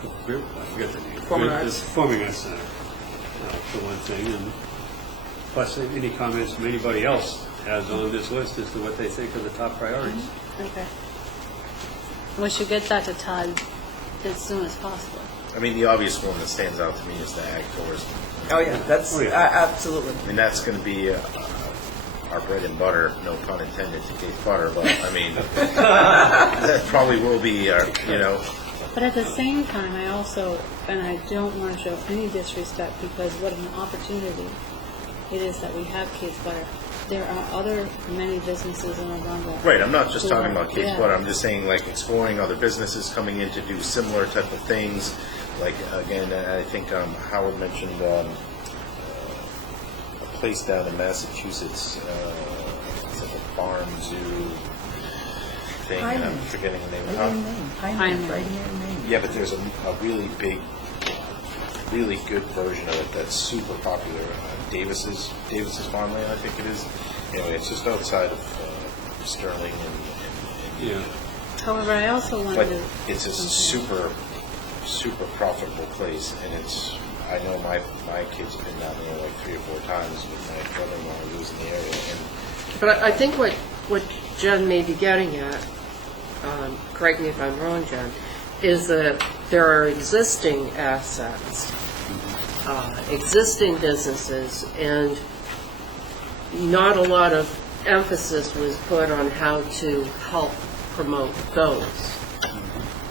I forget the name. Performing The Arts. Performing Arts Center, for one thing, and plus any comments from anybody else has on this list as to what they think are the top priorities. Okay. We should get that to Todd as soon as possible. I mean, the obvious one that stands out to me is the ag tourism. Oh, yeah, that's, Oh, yeah. absolutely. I mean, that's going to be our bread and butter, no pun intended to Cape Butter, but I mean, that probably will be, you know, But at the same time, I also, and I don't want to show any disrespect, because what an opportunity it is that we have Kate's Butter. There are many businesses in Arundel. right, I'm not just talking about Kate's Yeah. Butter, I'm just saying like exploring other businesses coming in to do similar type of things. Like, again, I think Howard mentioned a place down in Massachusetts, it's like a farm zoo thing, and I'm forgetting the name of it. Heinlein. Yeah, but there's a really big, really good version of it that's super popular. Davis's Farmland, I think it is. Anyway, it's just outside of Sterling and Yeah. However, I also but wanted to... it's a super profitable place, and I know my kids have been down there like 3 or 4 times with my brother-in-law who lives in the area, and But I think what Jen may be getting at, correct me if I'm wrong, Jen, is that there are existing assets, existing businesses, and not a lot of emphasis was put on how to help promote those.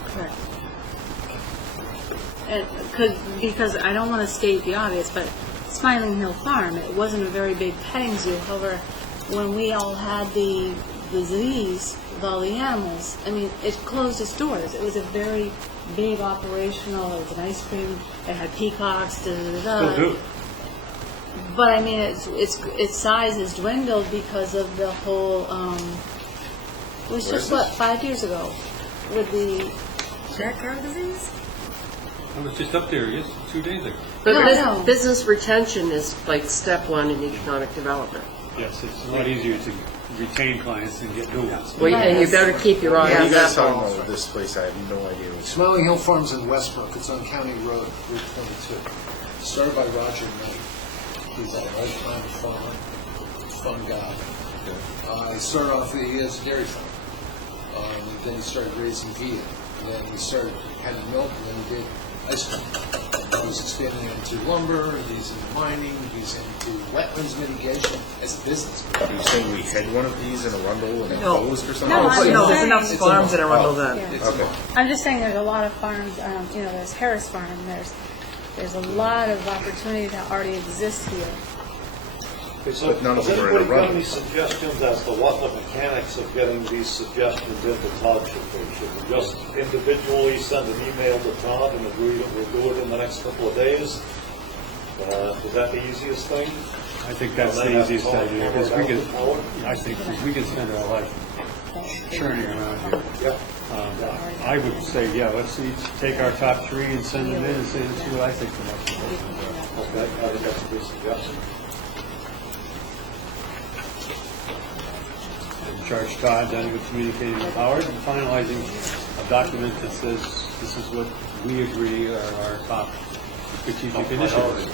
Correct. And because I don't want to state the obvious, but Smiling Hill Farm, it wasn't a very big petting zoo. However, when we all had the disease with all the animals, I mean, it closed its doors. It was a very big operational, it was an ice cream, it had peacocks, da-da-da-da. Still do. But I mean, its size has dwindled because of the whole, it was just, 5 years ago with the... Jack Cow disease? I was just up there 2 days ago. But No, no. business retention is like step one in economic development. Yes, it's a lot easier to retain clients than get new ones. Well, and you better keep your eye what are on you guys that talking ball. about with this place? I have no idea. Smiling Hill Farms in Westbrook, it's on County Road, Route 22. Started by Roger Knight. He's a lifetime farmer, fun guy. He started off, he has a dairy farm. Then he started raising veal. And then he started having milk, and then he did ice cream. He's expanding into lumber, he's into mining, he's into wetlands mitigation as a business. Are you saying we had one of these in Arundel and it No. closed or something? No, I'm No, there's saying- enough farms in Arundel then. Yeah. It's Okay. I'm just saying there's a lot of farms, there's Harris Farm, there's a lot of opportunity that already exists here. Okay, so But none of has them are in a anybody got row. any suggestions as to what the mechanics of getting these suggestions into Todd should be? Should we just individually send an email to Todd and agree that we'll do it in the next couple of days? Is that the easiest thing? I think that's And then the have easiest Todd idea, hammer because it we out can, with Howard? I think we can spend our life churning around here. Yeah. I would say, yeah, let's each take our top 3 and send them in and see what I think the most important is. Okay, I think that's a good suggestion. And charge Todd then with communicating with Howard and finalizing a document that says this is what we agree are our top strategic initiatives.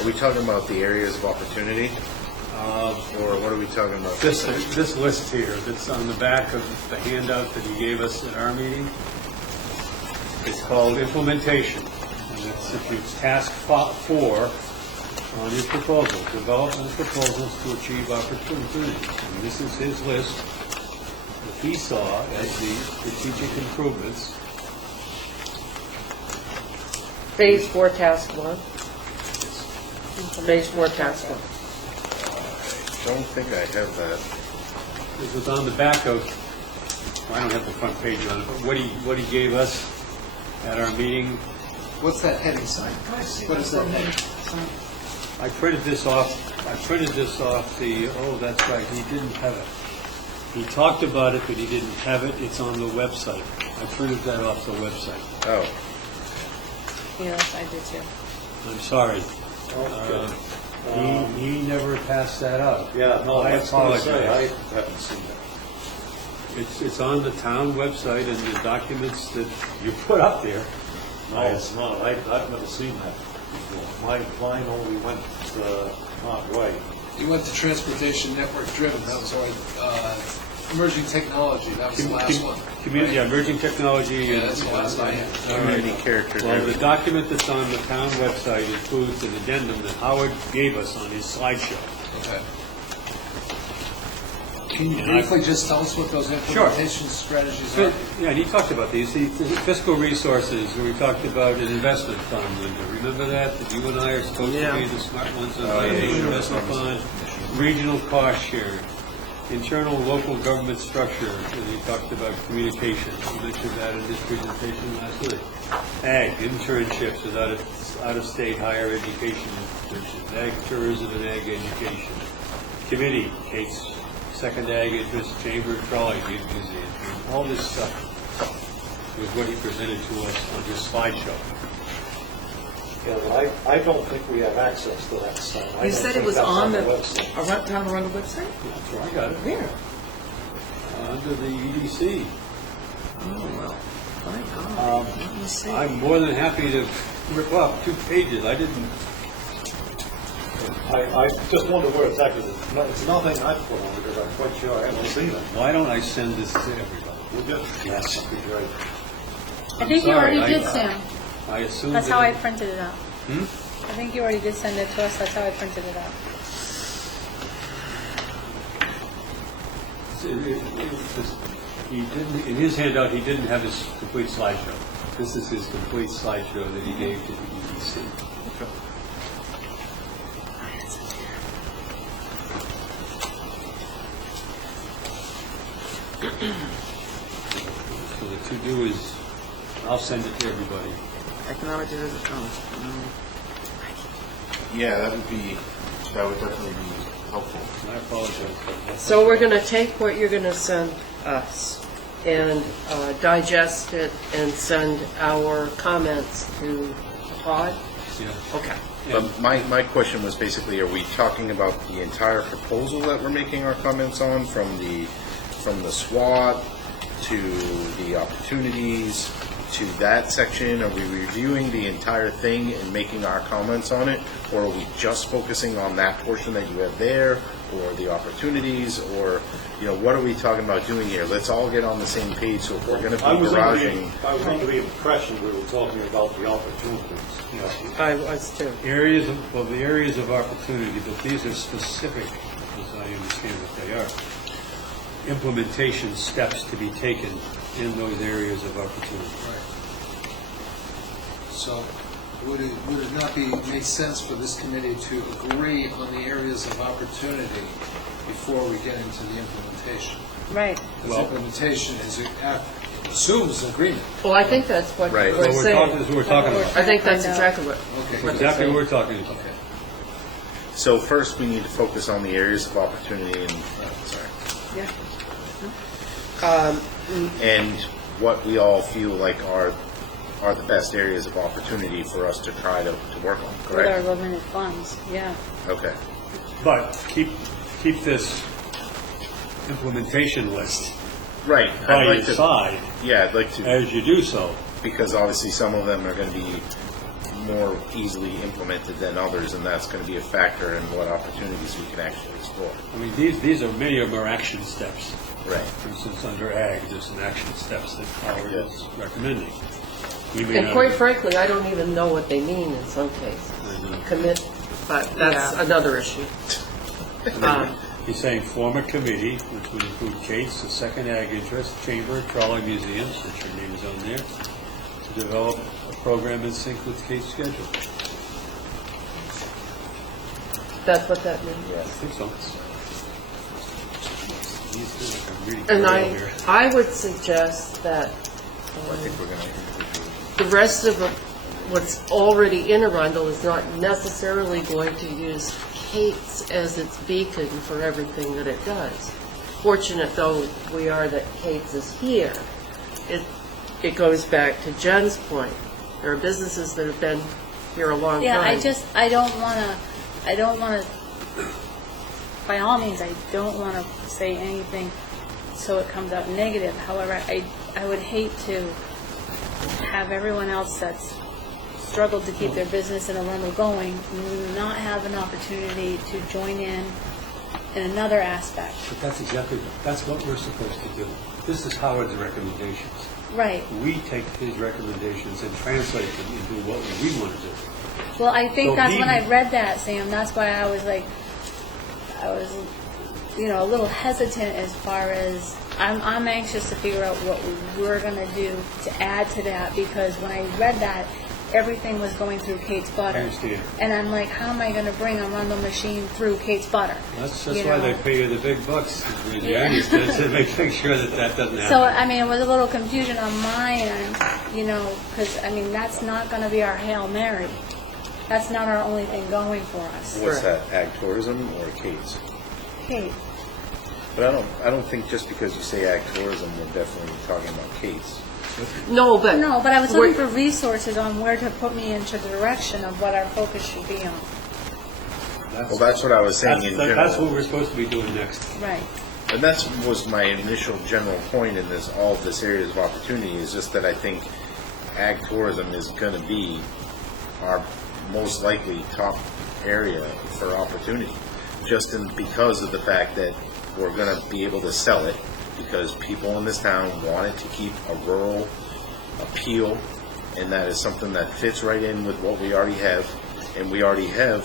Are we talking about the areas of opportunity? Or what are we talking about? This list here that's on the back of the handout that he gave us at our meeting, it's called implementation. And it's task 4 on your proposal, development proposals to achieve opportunities. And this is his list that he saw as the strategic improvements. Phase 4, task 1. Phase 4, task 1. I don't think I have that. This was on the back of, well, I don't have the front page on it, but what he gave us at our meeting. What's that heading sign? What is that heading? I printed this off the, oh, that's right, he didn't have it. He talked about it, but he didn't have it. It's on the website. I printed that off the website. Oh, Yes, I did too. I'm sorry. Okay. He never passed that out. Yeah, no, I I was going to say, I apologize. haven't seen that. It's on the town website and the documents that you put up there. No, it's not. I've never seen that before. Mine only went not right. You went to Transportation Network Driven, that was only emerging technology, that was the last one. Community, yeah, emerging technology. Yeah, and- that's the last I had. All right. community character. Well, the document that's on the town website includes an addendum that Howard gave us on his slideshow. Okay. Can you And I- briefly just tell us what those implementation strategies are? Yeah, and he talked about these, the fiscal resources, we talked about an investment fund, Linda, remember that? That you and I are supposed to be the smart ones on the investment fund, regional cost share, internal local government structure, and he talked about communication, he mentioned that in his presentation last week. Ag, internships with out-of-state higher education institutions, ag tourism and ag education. Committee, Kate's second ag interest, chamber, trolley, museum, all this stuff was what he presented to us on his slideshow. Yeah, but I don't think we have access to that stuff. I You don't said it think was that's on the, website. on the website? That's where I got it, Where? under the EDC. Oh, well, my God, let me see. I'm more than happy to rip off 2 pages, I didn't, I just wonder where it's at, 'cause it's nothing I put on, because I'm quite sure I haven't seen it. why don't I send this to everybody? Would you? Yes. That'd be great. I think you already sorry, did, Sam. I assumed That's that how I it- printed it out. I think you already did send it to us, that's how I printed it out. He didn't, in his handout, he didn't have his complete slideshow. This is his complete slideshow that he gave to the EDC. So the to-do is, I'll send it to everybody. Economic development. Yeah, that would definitely be helpful. I apologize. but that's- So we're going to take what you're going to send us and digest it and send our comments to Todd? Yeah. Okay. But my question was basically, are we talking about the entire proposal that we're making our comments on, from the SWOT to the opportunities to that section? Are we reviewing the entire thing and making our comments on it? Or are we just focusing on that portion that you have there, or the opportunities, or, what are we talking about doing here? Let's all get on the same page, so if we're gonna be I was barraging. under the impression we were talking about the opportunities. I was too. The areas of opportunity, but these are specific, as I understand what they are, implementation steps to be taken in those areas of opportunity. So would it not make sense for this committee to agree on the areas of opportunity before we get into the implementation? Right. Because implementation assumes agreement. Well, I think that's what Right. we're This is saying. what we're talking about. I think that's exactly what. Okay. Exactly what we're talking about. Okay. So first, we need to focus on the areas of opportunity and what we all feel like are the best areas of opportunity for us to try to work on, With our correct? limited funds, yeah. Okay. But keep this implementation list Right. by I'd your like to, side yeah, I'd like to, as you do so. because obviously some of them are going to be more easily implemented than others, and that's going to be a factor in what opportunities we can actually explore. I mean, these are, many of them are action steps. Right. For instance, under ag, there's some action steps that Howard is recommending. We may And not- quite frankly, I don't even know what they mean in some cases. Commit, but that's Yeah. another issue. He's saying form a committee, which would include Kate's, the second ag interest, chamber, trolley museums, which your name is on there, to develop a program in sync with Kate's schedule. That's what that means, I yes. think so. I'm reading And Braille here. I would suggest that I think we're going to. the rest of what's already in Arundel is not necessarily going to use Kate's as its beacon for everything that it does. Fortunate though we are that Kate's is here, it goes back to Jen's point. There are businesses that have been here a long time. Yeah, I don't wanna, by all means, I don't wanna say anything so it comes out negative. However, I would hate to have everyone else that's struggled to keep their business in Arundel going, not have an opportunity to join in another aspect. But that's what we're supposed to do. This is Howard's recommendations. Right. We take his recommendations and translate them into what we want to do. Well, I think So that's he- when I read that, Sam, that's why I was a little hesitant as far as, I'm anxious to figure out what we're gonna do to add to that, because when I read that, everything was going through Kate's Butter. I understand. And I'm like, how am I gonna bring a Rundle machine through Kate's Butter? That's You why they know? pay you the big bucks, to make sure that doesn't happen. So, I mean, it was a little confusion on my end, because, I mean, that's not gonna be our Hail Mary. That's not our only thing going for us. What's that, ag tourism or Kate's? Kate, But I don't think just because you say ag tourism, we're definitely talking about Kate's. No, but. no, but I was looking for resources on where to put me into the direction of what our focus should be on. Well, that's what I was saying in general. That's what we're supposed to be doing next. Right. And that was my initial general point in all of this areas of opportunity, is just that I think ag tourism is going to be our most likely top area for opportunity, because of the fact that we're going to be able to sell it, because people in this town wanted to keep a rural appeal, and that is something that fits right in with what we already have. And we already have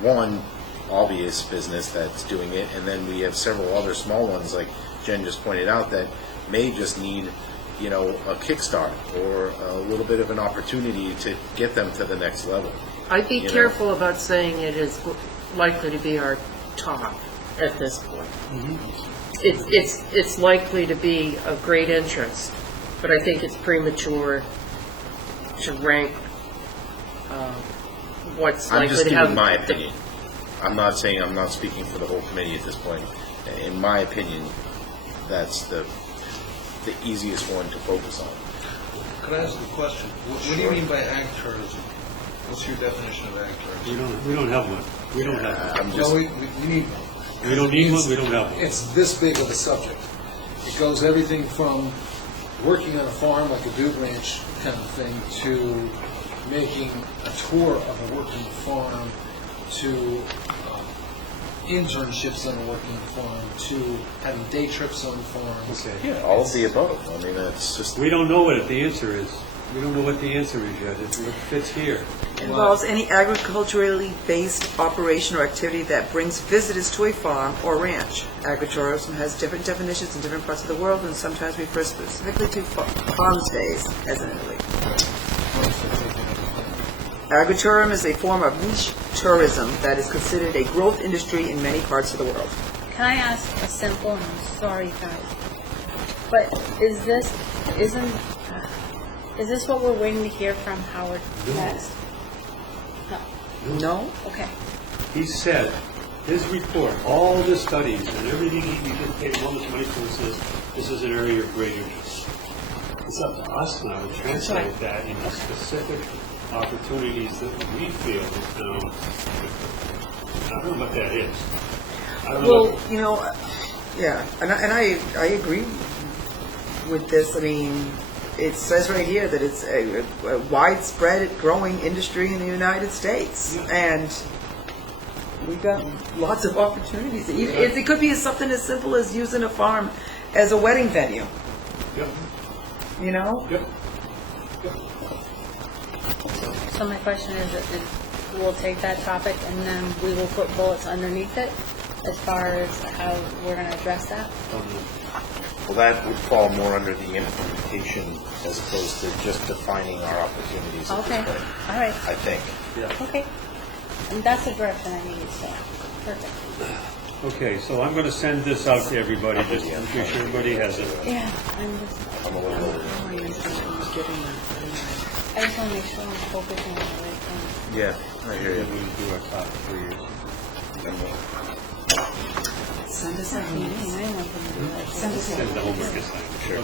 one obvious business that's doing it, and then we have several other small ones, like Jen just pointed out, that may just need a kickstart or a little bit of an opportunity to get them to the next level. I'd be careful about saying it is likely to be our top at this point. It's likely to be of great interest, but I think it's premature to rank what's I'm likely just to giving have. my opinion. I'm not speaking for the whole committee at this point. In my opinion, that's the easiest one to focus on. Could I ask a question? What do you mean by ag tourism? What's your definition of ag tourism? We don't have one. We don't have one. I'm just, No, we need one. We don't need one, we don't have one. It's this big of a subject. It goes everything from working on a farm, like a Duke Ranch kind of thing, to making a tour of a working farm, to internships on a working farm, to having day trips on farms. Okay. yeah, all of the above. I mean, it's just... We don't know what the answer is. We don't know what the answer is yet. It fits here. Involves any agriculturally based operation or activity that brings visitors to a farm or ranch. Agritourism has different definitions in different parts of the world and sometimes refers specifically to farm stays, as in Italy. Agritourism is a form of niche tourism that is considered a growth industry in many parts of the world. Can I ask a simple, and I'm sorry guys, but is this what we're waiting to hear from Howard next? No. No? Okay. He said, his report, all the studies and everything he just paid enormous money for, says this is an area of great interest. It's up to us now to translate that into specific opportunities that we feel is now. I don't know what that is. I don't know. Well, yeah, and I agree with this. I mean, it says right here that it's a widespread growing industry in the United States, and we've got lots of opportunities. It could be something as simple as using a farm as a wedding venue. Yep. You know? Yep. So my question is we'll take that topic and then we will put bullets underneath it as far as how we're going to address that? Well, that would fall more under the implementation as opposed to just defining our opportunities at Okay, this point, all right, I think. okay. And that's the direction I need, so, perfect. Okay, so I'm going to send this out to everybody, just to make sure everybody has it. Yeah, I'm just, I'm a little over. I just want to make sure I'm focusing on the right thing. Yeah, I hear Then you. we'll do our top 3 years. Send us a I know I'm going to do that. Send the homework assignment. Sure.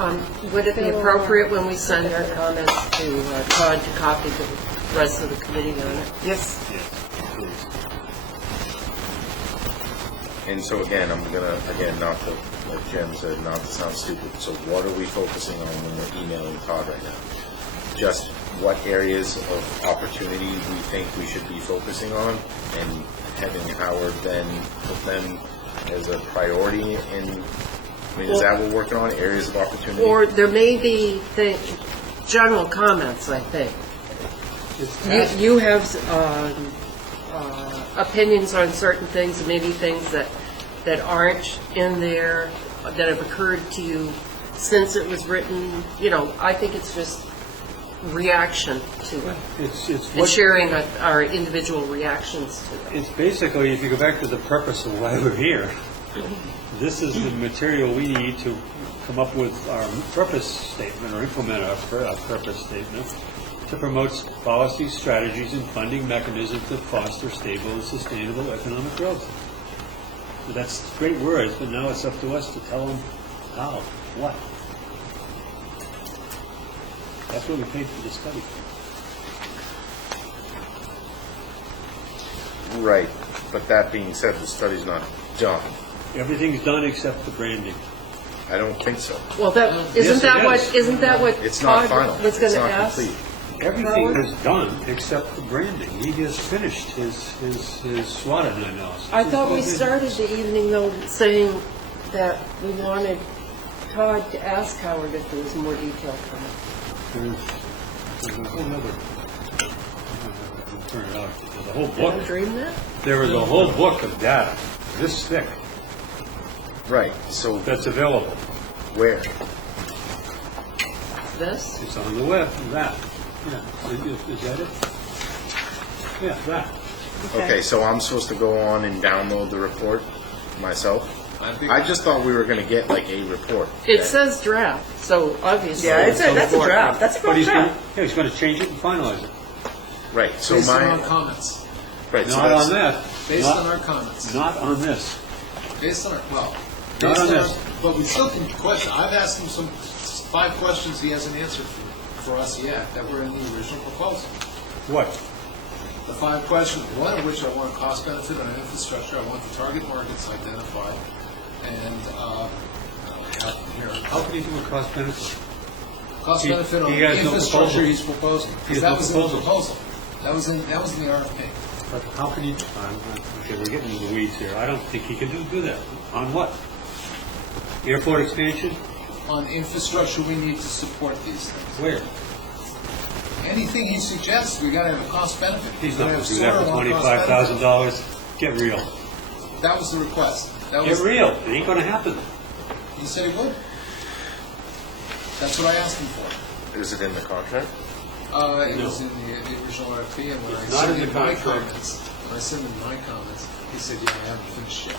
Okay. Would it be appropriate when we send our comments to Todd to copy the rest of the committee on it? Yes. Yes, please. And so again, I'm gonna, not to, like Jen said, not to sound stupid, so what are we focusing on when we're emailing Todd right now? Just what areas of opportunity we think we should be focusing on, and having Howard then put them as a priority in, I mean, is that what we're working on, areas of opportunity? Or there may be general comments, I think. You have opinions on certain things, and maybe things that aren't in there, that have occurred to you since it was written. I think it's just reaction to it, It's and what, sharing our individual reactions to them. it's basically, if you go back to the purpose of why we're here, this is the material we need to come up with our purpose statement or implement our purpose statement to promote policies, strategies, and funding mechanisms that foster stable and sustainable economic growth. So that's great words, but now it's up to us to tell them how, what. That's what we paid for the study. Right, but that being said, the study's not done. Everything's done except the branding. I don't think so. Well, Yes, it is. isn't that what It's not Todd final. was going It's to not ask? complete. Everything Howard? is done except the branding. He has finished his SWOT analysis. I thought we started the evening, though, saying that we wanted Todd to ask Howard if there was more detail coming. There's a whole other, I'll turn it out. There's a whole Did I book. dream that? There is a whole book of data, this thick, Right, so that's available. where? This? It's on the web, that. Yeah, is that it? Yeah, that. Okay, so I'm supposed to go on and download the report myself? I just thought we were gonna get like a report. It says draft, so obviously. Yeah, it's that's a important. draft. That's a But good he's gonna, draft. yeah, he's gonna change it and finalize it. Right, so Based on our my, comments, right, so Not that's, on that. based Not- on our comments, Not on this. based on our, well, Not based on on our, this. but we still can question, I've asked him 5 questions he hasn't answered for us yet, that were in the original proposal. What? The 5 questions, one of which I want cost benefit on infrastructure, I want the target markets identified, and, here, How can you do a cost benefit? cost He- benefit on he has no infrastructure proposal. he's proposing. He Because has no that was in the proposal. proposal. That was in the RFP. But how can you, okay, we're getting into the weeds here. I don't think he can do that. On what? Airport expansion? On infrastructure we need to support these things. Where? Anything he suggests, we gotta have a cost benefit. He's We not gotta gonna have do that sort for of one cost $25,000. Get real. benefit. That was the request. That Get was, real. It ain't gonna happen. he said he would. That's what I asked him for. is it in the contract? It No. was in the original RFP, and when I It's not sent in him the my contract. comments, he said, yeah, I haven't finished yet.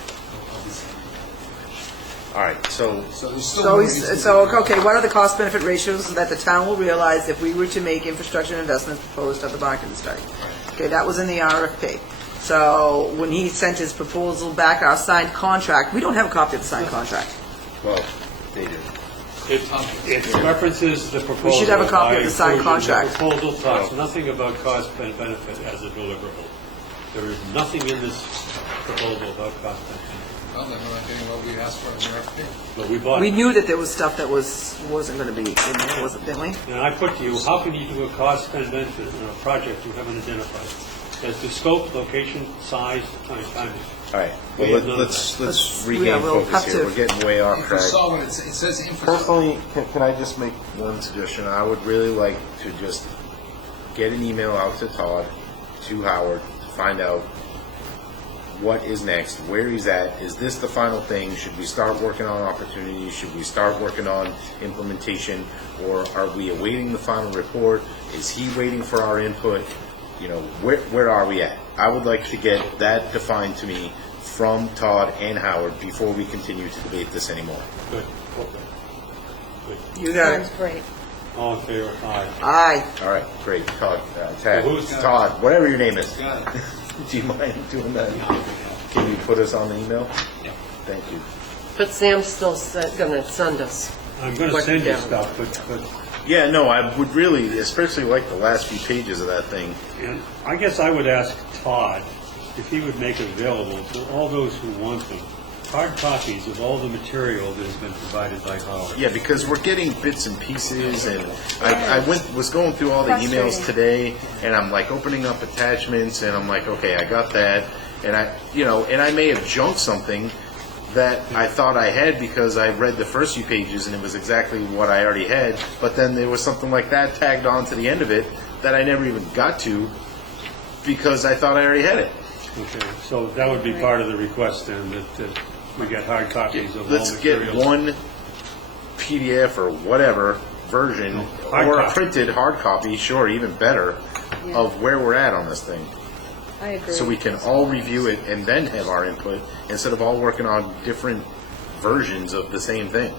I'll be sending it. All right, so So there's still So, more he's- needs to be so, done. okay, what are the cost benefit ratios that the town will realize if we were to make infrastructure investments proposed at the marketing study? Okay, that was in the RFP. So when he sent his proposal back, our signed contract, we don't have a copy of the signed contract. well, they do. It references the proposal. should have a copy of the by signed inclusion. contract. The proposal talks nothing about cost and benefit as a deliverable. There is nothing in this proposal about cost benefit. Well, then we're not getting what we asked for in the RFP. But we bought We it. knew that there was stuff that wasn't gonna be in there, wasn't, didn't we? And I put to you, how can you do a cost and benefit in a project you haven't identified? As to scope, location, size, timing. All right, We well, have none of let's yeah, regain we'll focus have here. to- We're getting way off If you track. saw what it says infrastructure. Personally, can I just make one suggestion? I would really like to just get an email out to Todd, to Howard, to find out what is next, where he's at. Is this the final thing? Should we start working on opportunities? Should we start working on implementation? Or are we awaiting the final report? Is he waiting for our input? You know, where are we at? I would like to get that defined to me from Todd and Howard before we continue to debate this anymore. Good, okay. Good. You got Sounds it. great. All in favor, aye. Aye. All right, great. Todd, Tad, So who's- Todd, whatever your name is. Got it. Do you mind doing that? Can you put us on the email? Yeah. Thank you. But Sam's still going to send us. I'm gonna What send you down? stuff, but Yeah, no, I would really, especially like the last few pages of that thing. and I guess I would ask Todd if he would make available to all those who want them, hard copies of all the material that has been provided by Howard. Yeah, because we're getting bits and pieces, and I was going through all the emails Frustrating. today, and I'm like opening up attachments, and I'm like, okay, I got that, and I may have junked something that I thought I had because I read the first few pages and it was exactly what I already had, but then there was something like that tagged on to the end of it that I never even got to because I thought I already had it. Okay, so that would be part of the request then, that we get hard copies of all Let's get materials. one PDF or whatever version, Hard or a copy. printed hard copy, sure, even better, Yeah. of where we're at on this thing. I agree. So we can all review it and then have our input, instead of all working on different versions of the same thing.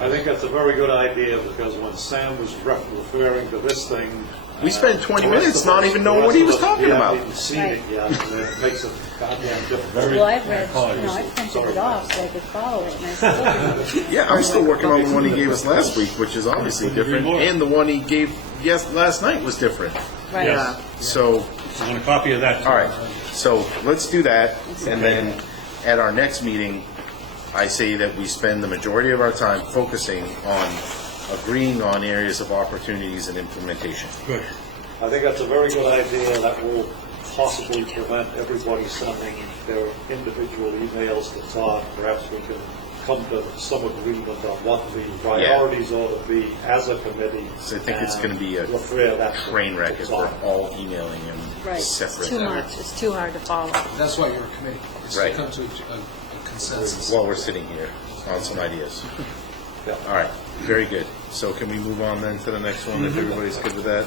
I think that's a very good idea, because when Sam was referring to this thing... We spent 20 the rest minutes of not us- even the knowing rest what he of was us, talking we about. haven't even seen it yet, and it makes a goddamn difference. Very- Well, I've I read, apologize. I printed it off so I could follow it, and I still didn't. Yeah, I'm still working on the one he gave us last week, which is obviously different, more. and the one he gave last night was different. Right. Yes. So, I want a copy of that. all right, so let's do that, and then at our next meeting, I say that we spend the majority of our time focusing on agreeing on areas of opportunities and implementation. Good. I think that's a very good idea. That will possibly prevent everybody sending their individual emails to Todd. Perhaps we can come to some agreement on what the priorities ought to be as a committee. So I think it's going to be a refer that to train wreck if we're Todd. all emailing him Right, it's separate. too much, it's too hard to follow. That's why you're a committee, is to Right. come to a consensus. While we're sitting here on some ideas. Yeah. All right, very good. So can we move on then to the next one, if everybody's good with that?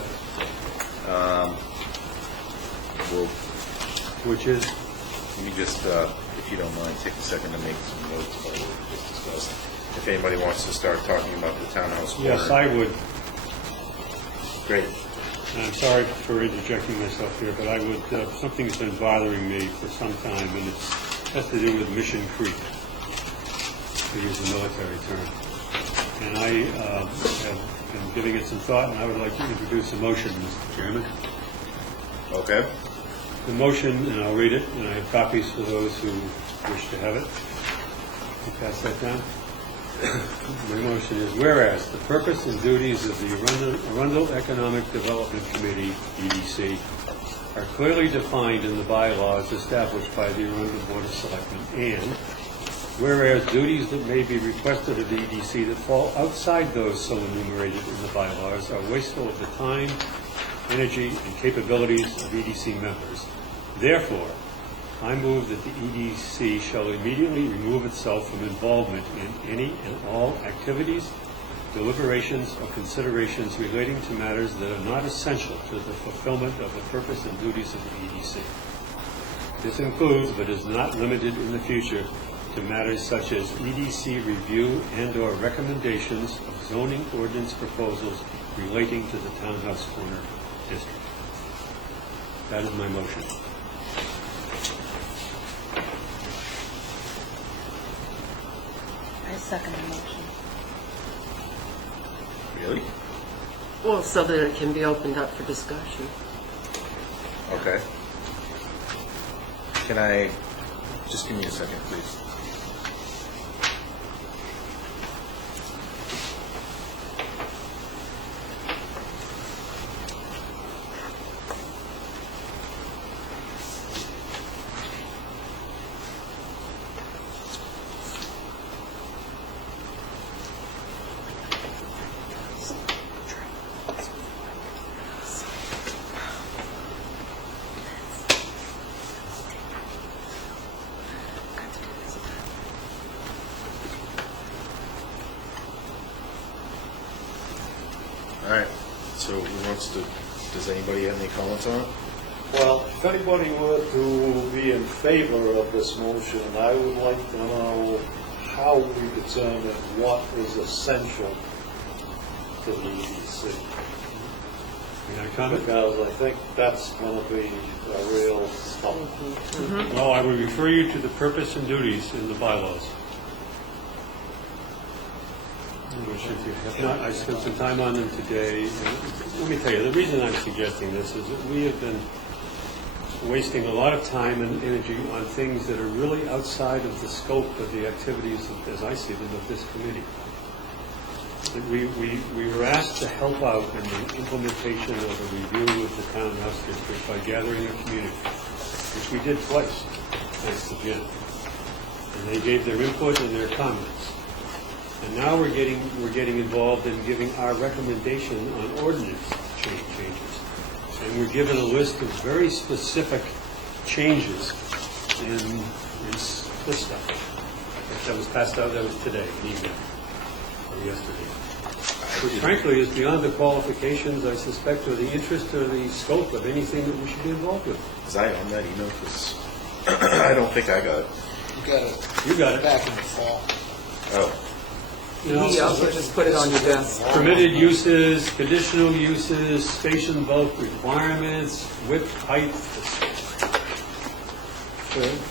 We'll, Which is, let me just, if you don't mind, take a second to make some notes about what we just discussed. If anybody wants to start talking about the townhouse corner. yes, I would. Great. And I'm sorry for interjecting myself here, but I would, something's been bothering me for some time, and it has to do with Mission Creek, to use a military term. And I have been giving it some thought, and I would like to introduce a motion, Mr. Chairman. Okay. The motion, and I'll read it, and I have copies for those who wish to have it. I'll pass that down. My motion is, whereas the purpose and duties of the Arundel Economic Development Committee, EDC, are clearly defined in the bylaws established by the Arundel Board of Selectmen, and whereas duties that may be requested of the EDC that fall outside those so enumerated in the bylaws are wasteful of the time, energy, and capabilities of EDC members. Therefore, I move that the EDC shall immediately remove itself from involvement in any and all activities, deliberations, or considerations relating to matters that are not essential to the fulfillment of the purpose and duties of the EDC. This includes, but is not limited in the future, to matters such as EDC review and/or recommendations of zoning ordinance proposals relating to the Townhouse Corner District. That is my motion. I second the motion. Really? Well, so that it can be opened up for discussion. Okay. Can I, just give me a second, please. All right, so who wants to, does anybody have any comments on it? Well, if anybody were to be in favor of this motion, I would like to know how we determine what is essential to the EDC. May I comment? Because I think that's going to be a real tough. Well, I would refer you to the purpose and duties in the bylaws. Which if you have not, I spent some time on them today. And let me tell you, the reason I'm suggesting this is that we have been wasting a lot of time and energy on things that are really outside of the scope of the activities, as I see them, of this committee. That we were asked to help out in the implementation of the review of the townhouse district by gathering a community, which we did twice, thanks to Jen. And they gave their input and their comments. And now we're getting involved in giving our recommendation on ordinance changes. And we're given a list of very specific changes is this stuff. That was passed out, that was today, evening, or yesterday. Which frankly is beyond the qualifications, I suspect, or the interest or the scope of anything that we should be involved with. Was I on that email? 'Cause I don't think I got it. You got it. You got it. Back in the fall. Oh, You know, He also just put it on your desk. permitted uses, conditional uses, station bulk requirements, width, height,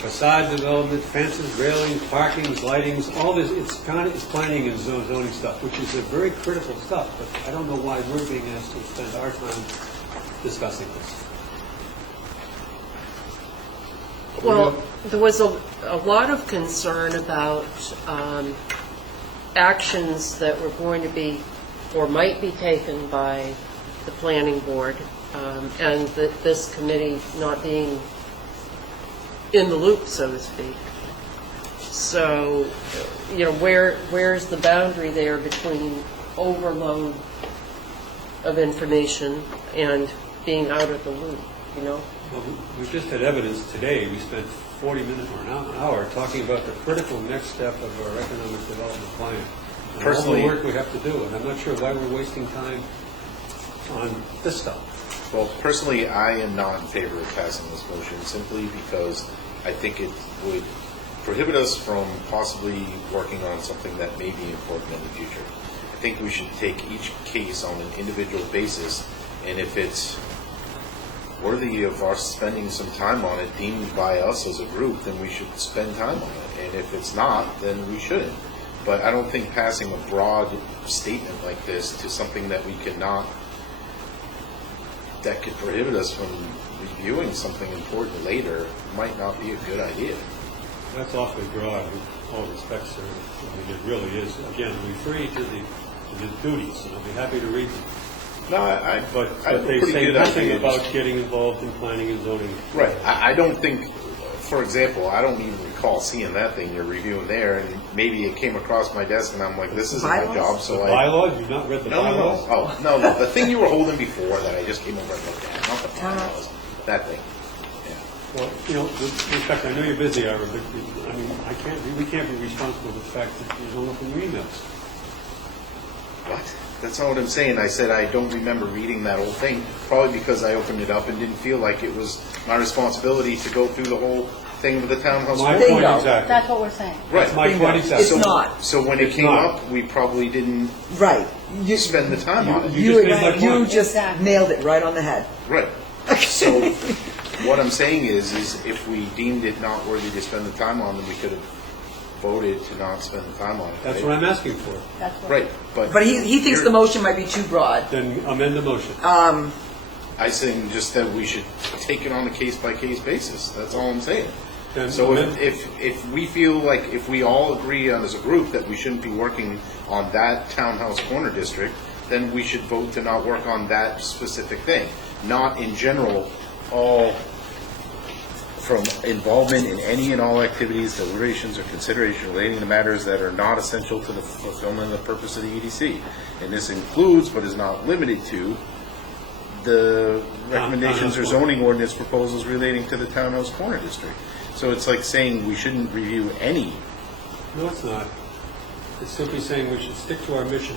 facade development, fences, railings, parkings, lightings, all this, it's planning and zoning stuff, which is a very critical stuff, but I don't know why we're being asked to spend our time discussing this. Well, there was a lot of concern about actions that were going to be, or might be taken by the planning board, and that this committee not being in the loop, so to speak. So, where's the boundary there between overload of information and being out of the loop, Well, we just had evidence today, we spent 40 minutes or an hour talking about the critical next step of our economic development plan. And Personally- all the work we have to do, and I'm not sure why we're wasting time on this stuff. well, personally, I am not in favor of passing this motion simply because I think it would prohibit us from possibly working on something that may be important in the future. I think we should take each case on an individual basis, and if it's worthy of our spending some time on it, deemed by us as a group, then we should spend time on it. And if it's not, then we shouldn't. But I don't think passing a broad statement like this to something that we cannot, that could prohibit us from reviewing something important later might not be a good idea. That's awfully broad, with all respect, sir. I mean, it really is. Again, referring to the duties, and I'll be happy to read them. No, I But have a they pretty say good nothing idea. about getting involved in planning and zoning. Right. I don't think, for example, I don't even recall seeing that thing you're reviewing there, and maybe it came across my desk, and I'm like, this isn't my Bylaws? job, The so I... bylaws, you've not read the No, bylaws? no. Oh, no, the thing you were holding before that I just came over and looked at, not the bylaws, that thing. Well, with respect, I know you're busy, Ira, but, I mean, we can't be responsible for the fact that you don't open your emails. What? That's not what I'm saying. I said I don't remember reading that whole thing, probably because I opened it up and didn't feel like it was my responsibility to go through the whole thing with the townhouse. My board. point Bingo. exactly. That's what we're saying. Right. That's my point exactly. It's not. So when it It's came not. up, we probably didn't Right. spend the time on it. You just made my You point. just Exactly. nailed it right on the head. Right. So what I'm saying is if we deemed it not worthy to spend the time on, then we could have voted to not spend the time on it. That's right? what I'm asking for. That's what. Right, but. But he thinks the motion might be too broad. Then amend the motion. I saying just that we should take it on a case-by-case basis. That's all I'm saying. Then So amend- if we feel like, if we all agree on as a group that we shouldn't be working on that townhouse corner district, then we should vote to not work on that specific thing. Not in general, all from involvement in any and all activities, deliberations, or consideration relating to matters that are not essential to the fulfillment of the purpose of the EDC. And this includes, but is not limited to, the recommendations or zoning ordinance proposals relating to the townhouse corner district. So it's like saying we shouldn't review any. No, it's not. It's simply saying we should stick to our mission.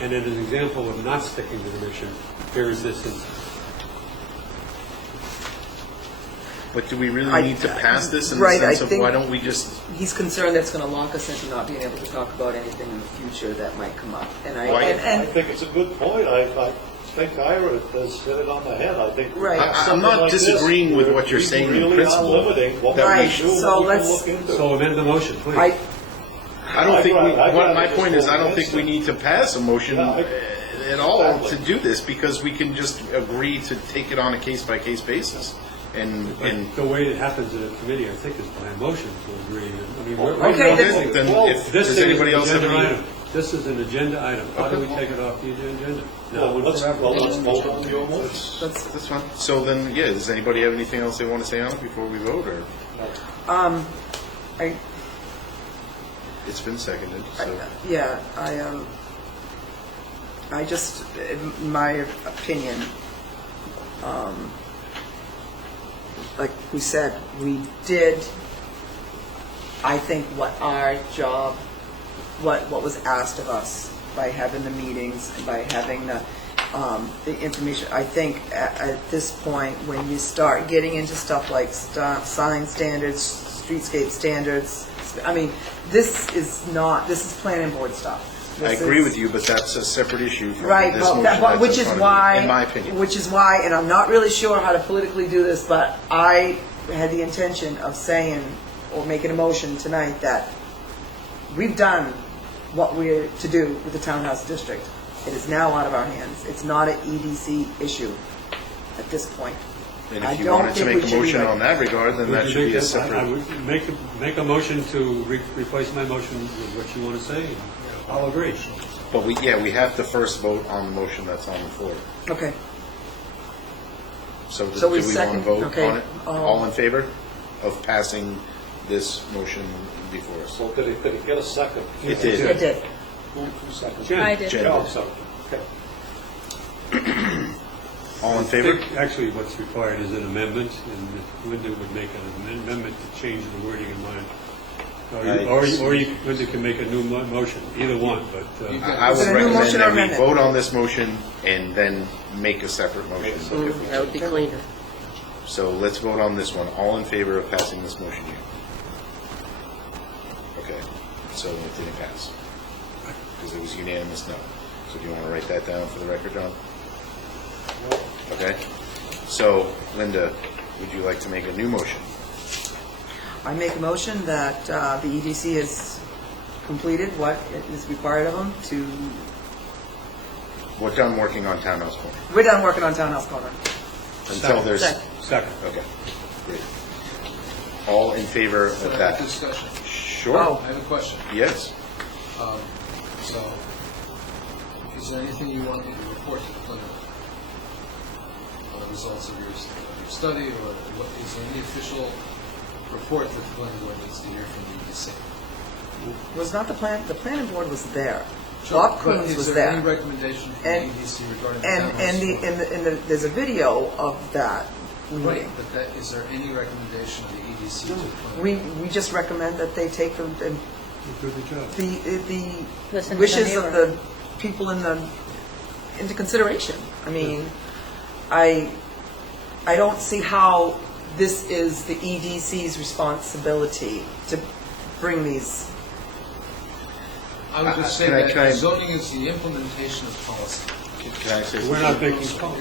And as an example of not sticking to the mission, here is this instance. But do we really I- need to pass this in the right, I sense of think- why don't we just, He's concerned that's going to lock us into not being able to talk about anything in the future that might come up. And Why- I think it's a good point. I think Ira has hit it on the head. I think. Right. I'm something not like this, disagreeing with what you're we saying in really are principle, limiting what we that we can should- do, so what we can let's- look into. So amend the motion, please. I I don't think, I'd rather my just point is, vote I don't think against we it. need to pass a motion Yeah, at all exactly. to do this, because we can just agree to take it on a case-by-case basis. And But the way it happens in a committee, I think, is by motion to agree. I mean, we're. Okay, we're- then- then Well, if, This does thing is anybody an else have agenda any? item. This is an agenda item. How do we take it off the agenda? Well, Now, let's forever. vote on your motion. That's fine. So then, yeah, does anybody have anything else they want to say on it before we vote, or? I It's been seconded, so. yeah, I just, in my opinion, like we said, we did, I think, what our job, what was asked of us by having the meetings and by having the information. I think at this point, when you start getting into stuff like sign standards, streetscape standards, I mean, this is planning board stuff. I agree with you, but that's a separate issue from Right, this motion that's which in is front of why, you, in my opinion. which is why, and I'm not really sure how to politically do this, but I had the intention of saying, or making a motion tonight, that we've done what we're to do with the townhouse district. It is now out of our hands. It's not an EDC issue at this point. And I if you don't wanted to think make we a should motion either. on that regard, then that Would should you be a I separate. would make a motion to replace my motion with what you want to say. I'll agree. But we have to first vote on the motion that's on the floor. Okay. So So do we we want second- to vote okay, on it? All in favor of passing this motion before us? So did it get a second? It did. It did. Who seconded? Jen. I did. Jen. Oh, so, okay. All in I favor? think actually what's required is an amendment, and Linda would make an amendment to change the wording in mine. Linda can make a new motion, either one, but I Is would it a new recommend motion or that we amendment? vote on this motion and then make a separate motion. if we That would be cleaner. So let's vote on this one. All in favor of passing this motion here? Okay, so it didn't pass. Because it was unanimous no. So do you want to write that down for the record, John? Okay. So, Linda, would you like to make a new motion? I make a motion that the EDC has completed what is required of them to, We're done working on Townhouse Corner. we're done working on Townhouse Corner. Until there's... Second. second. Okay, great. All in favor So of I have that? a discussion. Sure. Oh. I have a question. Yes. So, is there anything you want me to report to the planning board? On the results of your study, or what, is there any official report that the planning board needs to hear from the EDC? It was not the planning board was there. Sure, Bob but Coons was Is there there. any recommendation from the And- EDC regarding the And, townhouse? there's a video of that Right, meeting. but that, is there any recommendation of the EDC to the planning board? We just recommend that they take You do the job. the Listen to the wishes of neighbor. the people into consideration. I mean, I don't see how this is the EDC's responsibility to bring these. I would just say Can I- that can I- zoning is the implementation of policy. Can I say We're something? not making calls.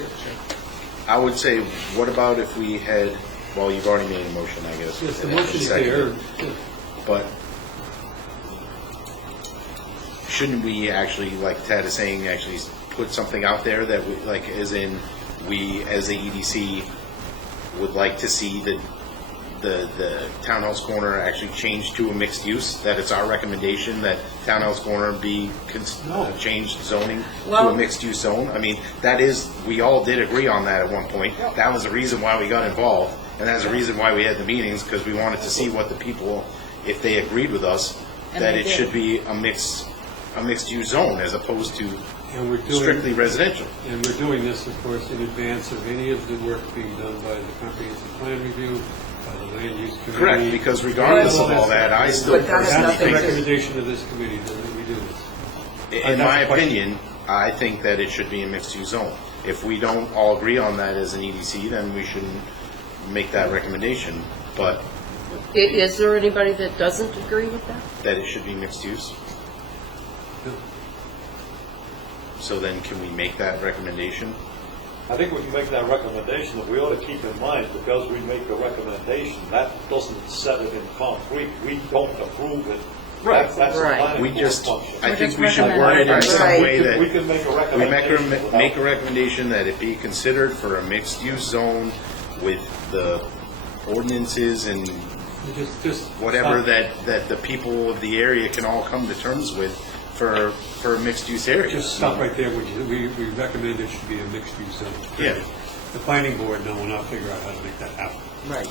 I would say, what about if we had, well, you've already made a motion, I guess. Yes, the and motion's seconded. there. But shouldn't we actually, like Ted is saying, actually put something out there that we, like, as in, we, as the EDC, would like to see the Townhouse Corner actually changed to a mixed use, that it's our recommendation that Townhouse Corner be changed zoning to Well- a mixed use zone? I mean, that is, we all did agree on that at one point. That was the reason why we got involved, and that's the reason why we had the meetings, because we wanted to see what the people, if they agreed with us, And that they it did. should be a mixed use zone as opposed to And we're doing, strictly residential. and we're doing this, of course, in advance of any of the work being done by the comprehensive plan review, by the land use committee. Correct, because regardless of all that, I still But that has personally That's the nothing think, to- recommendation of this committee, that we do this. in my That's the question. opinion, I think that it should be a mixed use zone. If we don't all agree on that as an EDC, then we shouldn't make that recommendation, but Is there anybody that doesn't agree with that? that it should be mixed use. So then can we make that recommendation? I think we can make that recommendation, that we ought to keep in mind, because we make a recommendation, that doesn't set it in concrete, we don't approve it. Right. That's a Right. planning We board just, function. I We're think just we should recommending. word it in some Right. way that We can make a we recommendation. make a recommendation that it be considered for a mixed use zone with the ordinances and Just whatever stop- that the people of the area can all come to terms with for a mixed use area. Just stop right there, we recommend it should be a mixed-use zone. Yeah. The planning board now will now figure out how to make that happen. Right.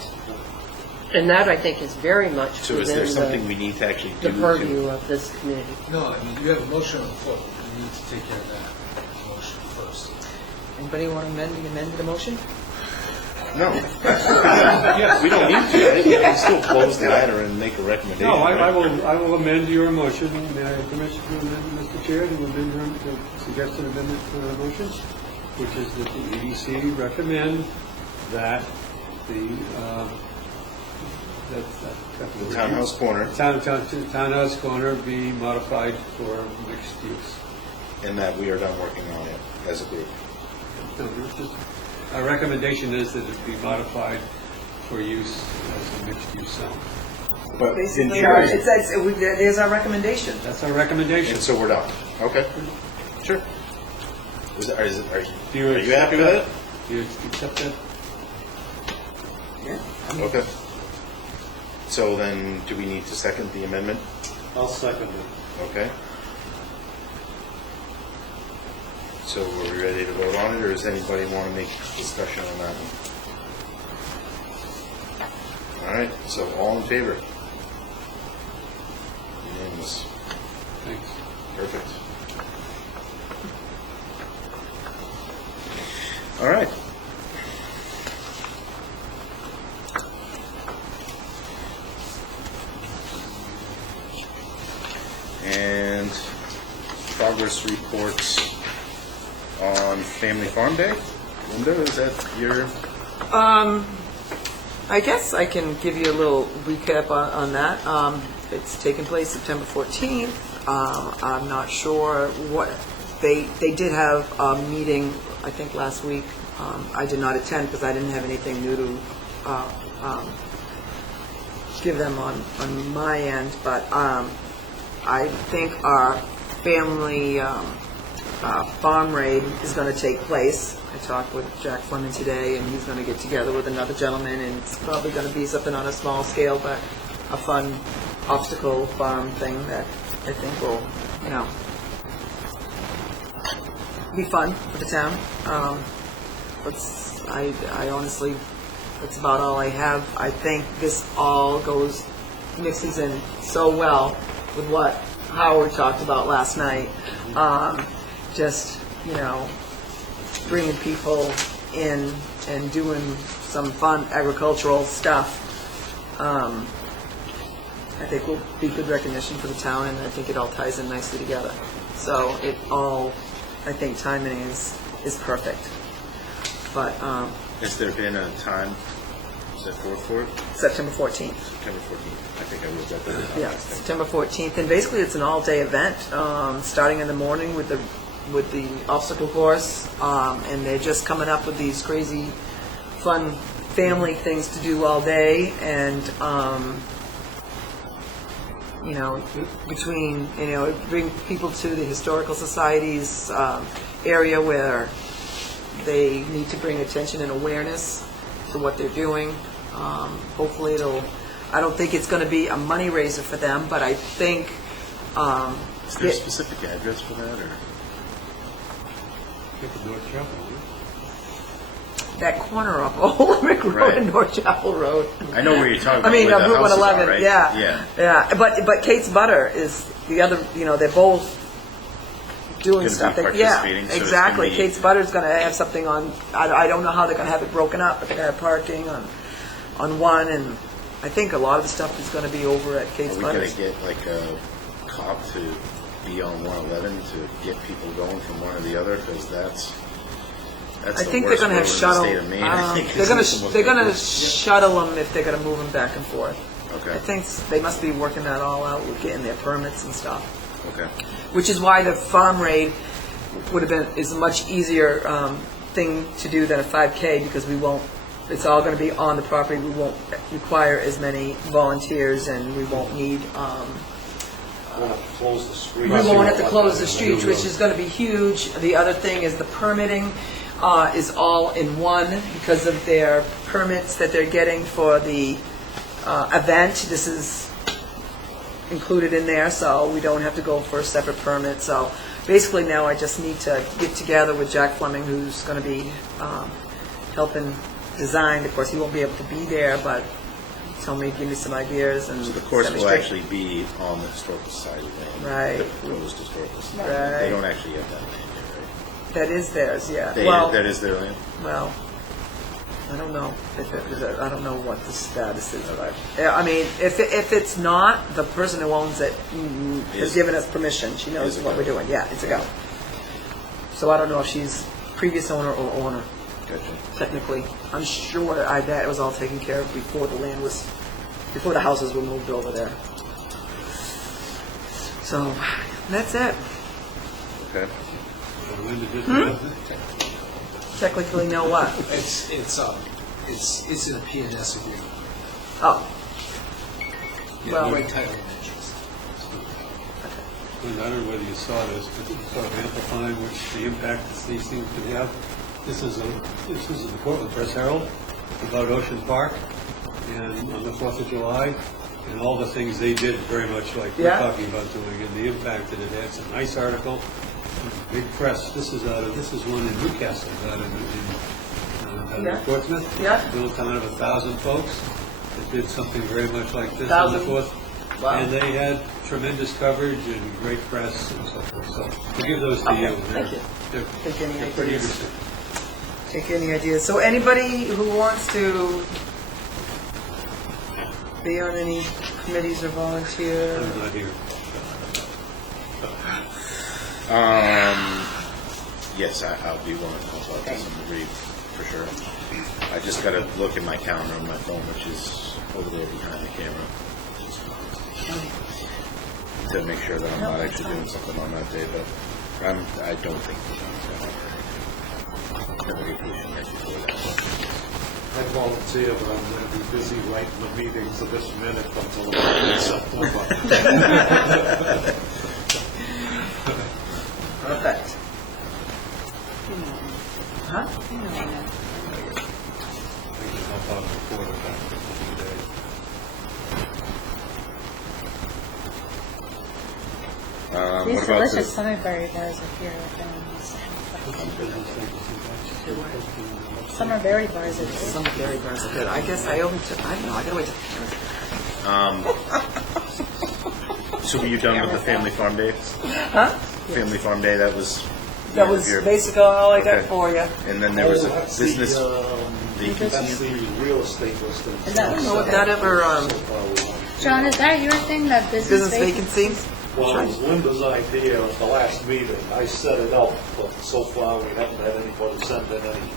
And that, I think, is very much So is there within something we need to actually do? the purview of this community. No, I mean, you have a motion on the floor, you need to take care of that motion first. Anybody want to amend the motion? No. We don't need to. I think we can still close the matter and make a recommendation. No, I right? will amend your motion. May I have permission to amend, Mr. Chair, to amend your, to suggest an amendment to the motion, which is that the EDC recommend that the, The Townhouse Corner, Townhouse Corner be modified for mixed use. and that we are done working on it as a group. No, it's just- Our recommendation is that it be modified for use as a mixed use zone. But in Basically, theory, there's our recommendation. That's our recommendation. and so we're done. Okay. Sure. Are Do you happy with it? Do you accept that? Yeah. Okay. So then, do we need to second the amendment? I'll second it. Okay. So are we ready to vote on it, or does anybody want to make discussion on that one? All right, so all in favor? Unanimous. Thanks. Perfect. All right. And progress reports on Family Farm Day. Linda, is that your? I guess I can give you a little recap on that. It's taking place September 14th. I'm not sure what, they did have a meeting, I think last week. I did not attend because I didn't have anything new to give them on my end, but I think our family farm raid is going to take place. I talked with Jack Fleming today, and he's going to get together with another gentleman, and it's probably going to be something on a small scale, but a fun obstacle farm thing that I think will, be fun for the town. I honestly, that's about all I have. I think this all mixes in so well with what Howard talked about last night. Just, bringing people in and doing some fun agricultural stuff, I think will be good recognition for the town, and I think it all ties in nicely together. So it all, I think timing is perfect. But Has there been a time? Is that for it? September 14th. September 14th. I think I wrote that down. Yeah, September 14th, and basically it's an all-day event, starting in the morning with the obstacle course, and they're just coming up with these crazy, fun family things to do all day, and bring people to the Historical Society's area where they need to bring attention and awareness to what they're doing. Hopefully I don't think it's going to be a money raiser for them, but I think... Is there a specific address for that, or? I think the North Chapel, that corner of Old Rick Road Right. and North Chapel Road. I know where you're talking about. I mean, where the Route houses 111, are, right? yeah. Yeah. But Kate's Butter is the other, they're both doing Gonna be stuff. participating, so it's Exactly. gonna be- Kate's Butter's going to have something on, I don't know how they're going to have it broken up, but they're going to have parking on one, and I think a lot of the stuff is going to be over at Kate's Are we going Butter's. to get like a cop to be on 111 to get people going from one to the other? Because that's I the think they're worst going to road have in the shuttle. state of Maine, I think, They're is going the most to dangerous. shuttle them if they're going to move them back and forth. Okay. I think they must be working that all out with getting their permits and stuff. Okay. Which is why the farm raid is a much easier thing to do than a 5K, because it's all going to be on the property. We won't require as many volunteers, and we won't need, We'll have to close the street. we won't have to close the streets, which is going to be huge. The other thing is the permitting is all in one because of their permits that they're getting for the event. This is included in there, so we don't have to go for a separate permit. So basically now I just need to get together with Jack Fleming, who's going to be helping design. Of course, he won't be able to be there, but tell me, give me some ideas. And So the course set me will straight. actually be on the Historical Society land. Right. The proposed Historical Society. Right. They don't actually have that land yet, right? That is theirs, yeah. That is their land? Well, I don't know I don't know what the status is of it. I mean, if it's not, the person who owns it has given us permission. She knows what we're doing. Yeah, it's a go. So I don't know if she's previous owner or owner. Gotcha. Technically, I'm sure. I bet it was all taken care of before the houses were moved over there. So that's it. Okay. Linda just announced it. Technically, know what? It's in a P&S agreement. Oh, Yeah, Well- no title and interest. Linda, I don't know whether you saw this, but it's sort of amplifying the impact that these things can have. This is in the Portland Press Herald about Ocean Park, and on the 4th of July, and all the things they did very much like we're Yeah. talking about doing, and the impact that it had. It's a nice article, big press. This is one in Newcastle, out in Yeah. Portsmouth. Yeah. Little town of 1,000 folks that did something very much like this on the 1,000? 4th. Wow. And they had tremendous coverage and great press and so forth. So we'll give those to Okay, you. thank you. They're Take any they're pretty ideas. interesting. Take any ideas. So anybody who wants to be on any committees or volunteer? I'm not here. Yes, I'll be willing to also have something to read, for sure. I just gotta look at my calendar on my phone, which is over there behind the camera, to make sure that I'm not actually doing something on that day, but I don't think we're going to have a vacation right before that. I volunteer, but I'm going to be busy writing the meetings of this minute until about September. Perfect. Huh? I can help out before the fact for a few days. What These about delicious the, summer berry bars are here. Summer berry bars are good. Some berry bars are good. I guess I don't know, I gotta wait till so were you done with the Family Farm Day? Huh? Family Farm Day, that was... That was basically all I got Okay. for you. And then there was a That's business that's vacancy. the real estate listing. Is that- I don't know if that ever, John, is that your thing, that business business vacancy? vacancies? Well, it was Linda's idea at the last meeting. I set it up, but so far we haven't had anybody send in any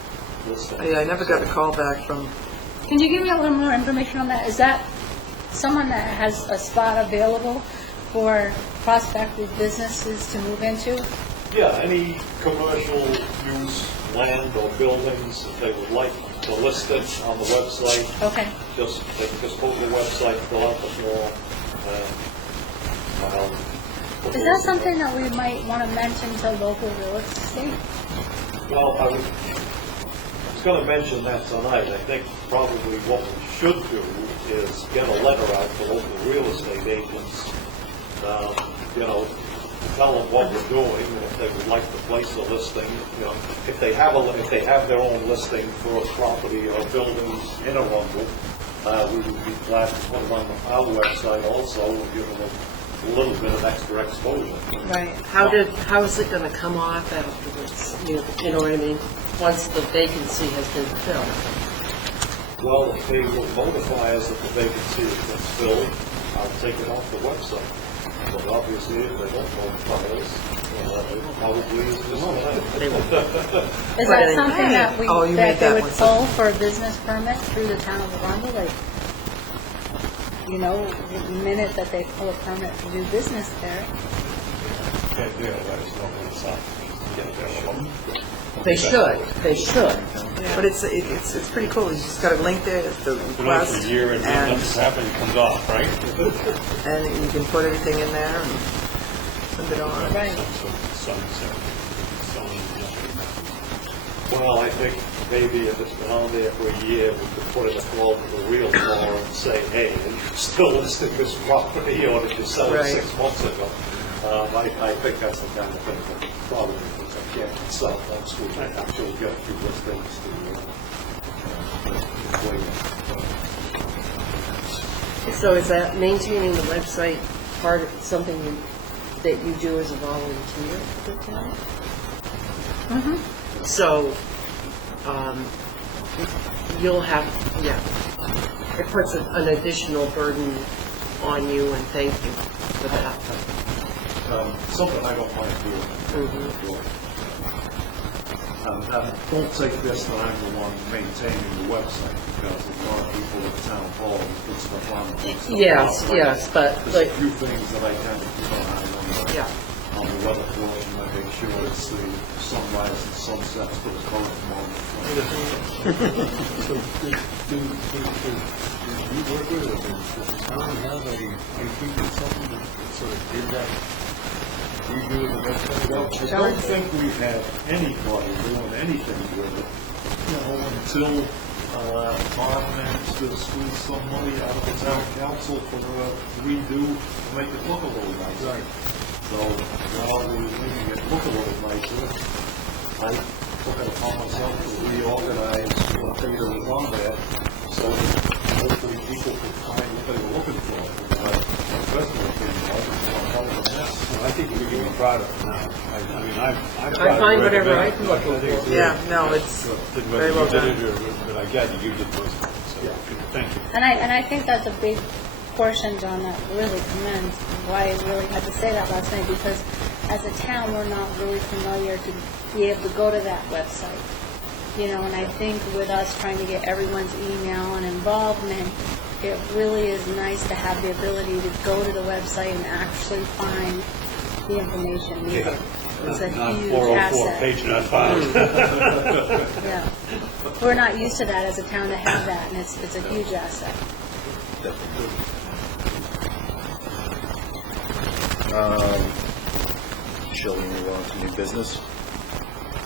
listing. Yeah, I never got the call back from, Can you give me a little more information on that? Is that someone that has a spot available for prospective businesses to move into? Yeah, any commercial use, land or buildings, if they would like to list it on the website, Okay. they can just go to the website, fill out the form, and Is that something that we might want to mention to local real estate? Well, I was going to mention that tonight. I think probably what we should do is get a letter out to local real estate agents, tell them what we're doing, and if they would like to place a listing, if they have their own listing for a property or buildings in Arundel, we would be glad to put them on our website also, and give them a little bit of extra exposure. right. How is it gonna come off afterwards? You know what I mean? Once the vacancy has been filled? Well, if they will notify us that the vacancy has been filled, I'll take it off the website. But obviously, if they don't notify us, it probably is just They will. Is Right. that something that Oh, you that made they that would one. pull for a business permit through the town of Arundel? Like, the minute that they pull a permit to do business there. They should. But it's pretty cool. You just got a link there, it's the request, and happened, comes off, right? you can put everything in there and send it on. Right. Well, I think maybe if it's been on there for a year, we could put in a call to the realtor and say, hey, are you still listing this property, or did you sell it Right. 6 months ago? I think that's the kind of thing that probably, if I can't sell next week, I'm sure we'll get a few listings to So is that maintaining the website part of something that you do as a volunteer for the town? Mm-hmm. So, you'll have, yeah, it puts an additional burden on you, and thank you for that. Something I don't mind doing. And don't take this that I'm the one maintaining the website, because there's a lot of people at town hall who put stuff on. Yes, but, There's like, a few things that I tend to keep an eye on. yeah. On the weather portion, I make sure it's the sunrise and sunsets for the corresponding. So, do you work with, or does the town have a IT consultant that sort of did that review of the website? Well, I don't think we've had anybody doing anything with it, until Bob managed to squeeze some money out of the town council for a redo to make it look a little nicer. Right. So while we were making it look a little nicer, I took it upon myself to reorganize what data was on there, so that hopefully people could find what they were looking for. My personal opinion was it was a hell of a mess. Well, I think we can be proud of it now. I mean, I find whatever I can look for. Yeah, no, it's very well done. But I gather you did most of it, so, thank you. And I think that's a big portion, John, that really commends why I really had to say that last night, because as a town, we're not really familiar to be able to go to that website. And I think with us trying to get everyone's email and involvement, it really is nice to have the ability to go to the website and actually find the information needed. It's a Not huge 404, asset. page not found. Yeah. We're not used to that as a town to have that, and it's a huge asset. Shall we move on to new business?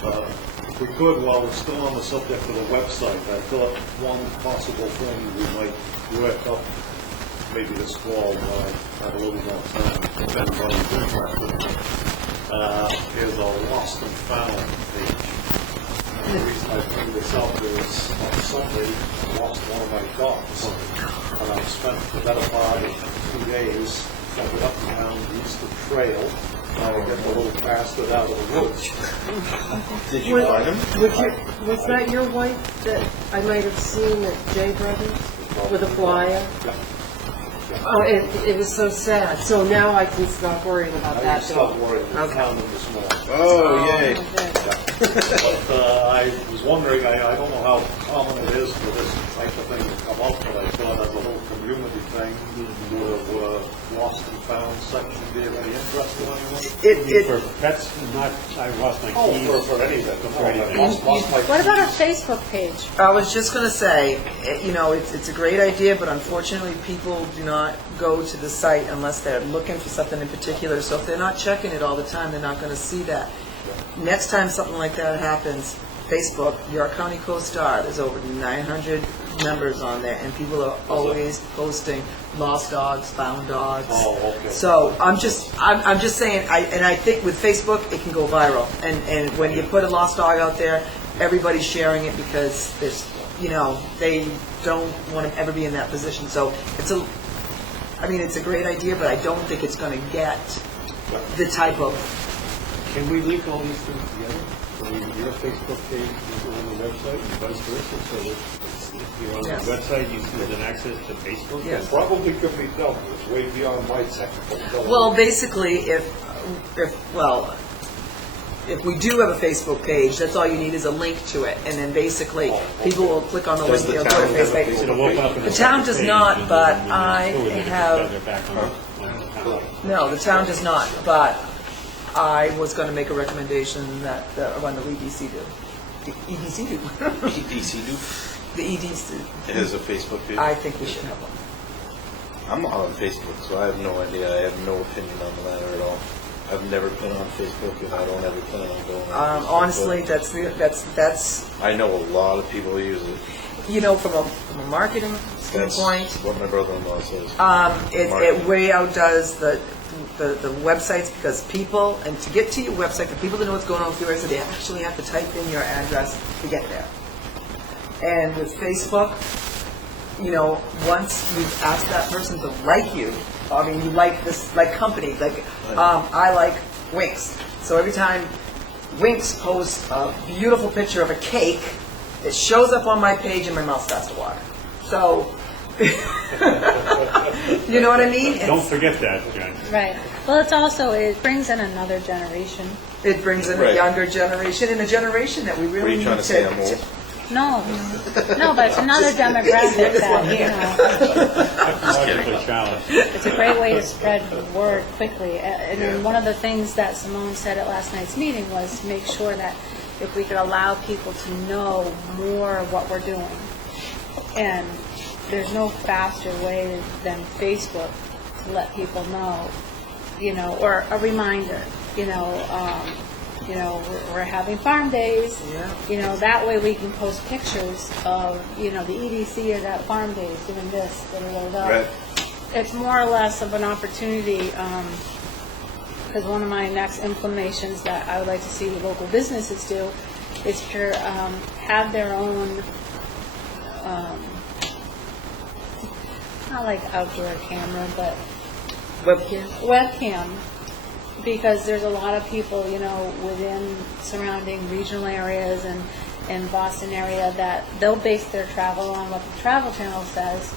If we could, while we're still on the subject of the website, I thought one possible thing we might work up maybe this fall when I have a little more time, if anybody's interested, is a lost and found page. And the reason I bring this up is on Sunday, I lost one of my dogs. And I spent the better part of 2 days going up and down the Eastern Trail, trying to get the little bastard out of the woods. Did you find him? Was that your wife that I might have seen at J Brothers with a flyer? Yeah. Oh, it was so sad. So now I can stop worrying about I that just stopped dog. worrying. I Okay. found him this morning. Oh, yay. But I was wondering, I don't know how common it is for this type of thing to come up, but I thought as a whole community thing, would lost and found section be of any interest to anyone? For pets, not, I lost my Oh, keys. for anything. For anything. Lost my What about a Facebook page? I was just going to say, it's a great idea, but unfortunately, people do not go to the site unless they're looking for something in particular. So if they're not checking it all the time, they're not going to see that. Next time something like that happens, Facebook, York County Co-Star, there's over 900 members on there, and people are always posting lost dogs, found dogs. Oh, okay. So I'm just saying, I think with Facebook, it can go viral. And when you put a lost dog out there, everybody's sharing it because there's, they don't want to ever be in that position. So it's a great idea, but I don't think it's going to get the type of. Can we link all these things together? So your Facebook page is on the website and vice versa, so that if you're on Yes. the website, you can then access to Facebook? Yes. Probably could be done. It's way beyond my technical ability. Well, basically, if we do have a Facebook page, that's all you need is a link to it, and then basically, people will click on the link, Does the they'll go town to have a Facebook. It'll open up in a The town separate does page, not, and but then I it's totally have- different. They're back on the town. No, the town does not, but I was going to make a recommendation that, when the EDC do. The EDC do. EDC do? The EDC. It has a Facebook page? I think we should have one. I'm not on Facebook, so I have no idea. I have no opinion on the matter at all. I've never been on Facebook, and I don't ever plan on going on Facebook. Honestly, that's I know a lot of people use it. from a marketing That's standpoint, what my brother-in-law says. it way outdoes the websites, because people, and to get to your website, for people to know what's going on with your website, they actually have to type in your address to get there. And with Facebook, once you've asked that person to like you, I mean, you like this, like company, like, I like Winx. So every time Winx posts a beautiful picture of a cake, it shows up on my page and my mouth starts to water. So, you know what I mean? Don't forget that, Jen. Right. Well, it's also, it brings in another generation. It brings in a Right. younger generation and a generation that we What are really you need trying to say, I'm old? No, no, but it's another demographic that, you know, That's a challenge. it's a great way to spread the word quickly. And then one of the things that Simone said at last night's meeting was make sure that if we could allow people to know more of what we're doing. And there's no faster way than Facebook to let people know, you know, or a reminder, you know, we're having farm days. Yeah. You know, that way we can post pictures of, you know, the EDC is at farm days doing this, da-da-da-da. Right. It's more or less of an opportunity, because one of my next implementations that I would like to see the local businesses do is to have their own, not like outdoor camera, but webcam, because there's a lot of people, you know, within surrounding regional areas and Boston area that they'll base their travel on what the Travel Channel says.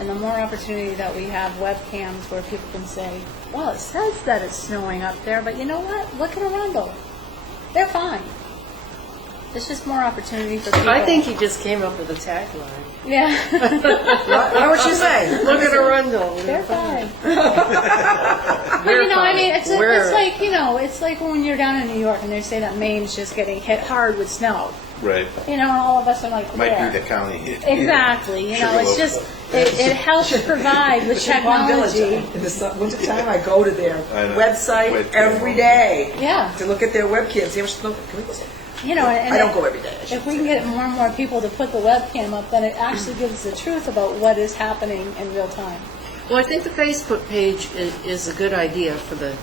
And the more opportunity that we have webcams where people can say, well, it says that it's snowing up there, but you know what? Look at Arundel. They're fine. It's just more opportunity for people. I think he just came up with a tagline. Yeah. What would you say? Look at Arundel. They're fine. But you know, I mean, it's like, you know, it's like when you're down in New York and they say that Maine's just getting hit hard with snow. Right. You know, and all of us are like, Might where? be the county. Exactly. You know, it's just, it helps provide with Palm Village, technology. in the winter time, I go to their I know. website Webcam. every day. Yeah. To look at their webcams. See how much snow, can we go see? You know, and I don't go every day. I if shouldn't we say can that. get more and more people to put the webcam up, then it actually gives the truth about what is happening in real time. Well, I think the Facebook page is a good idea for the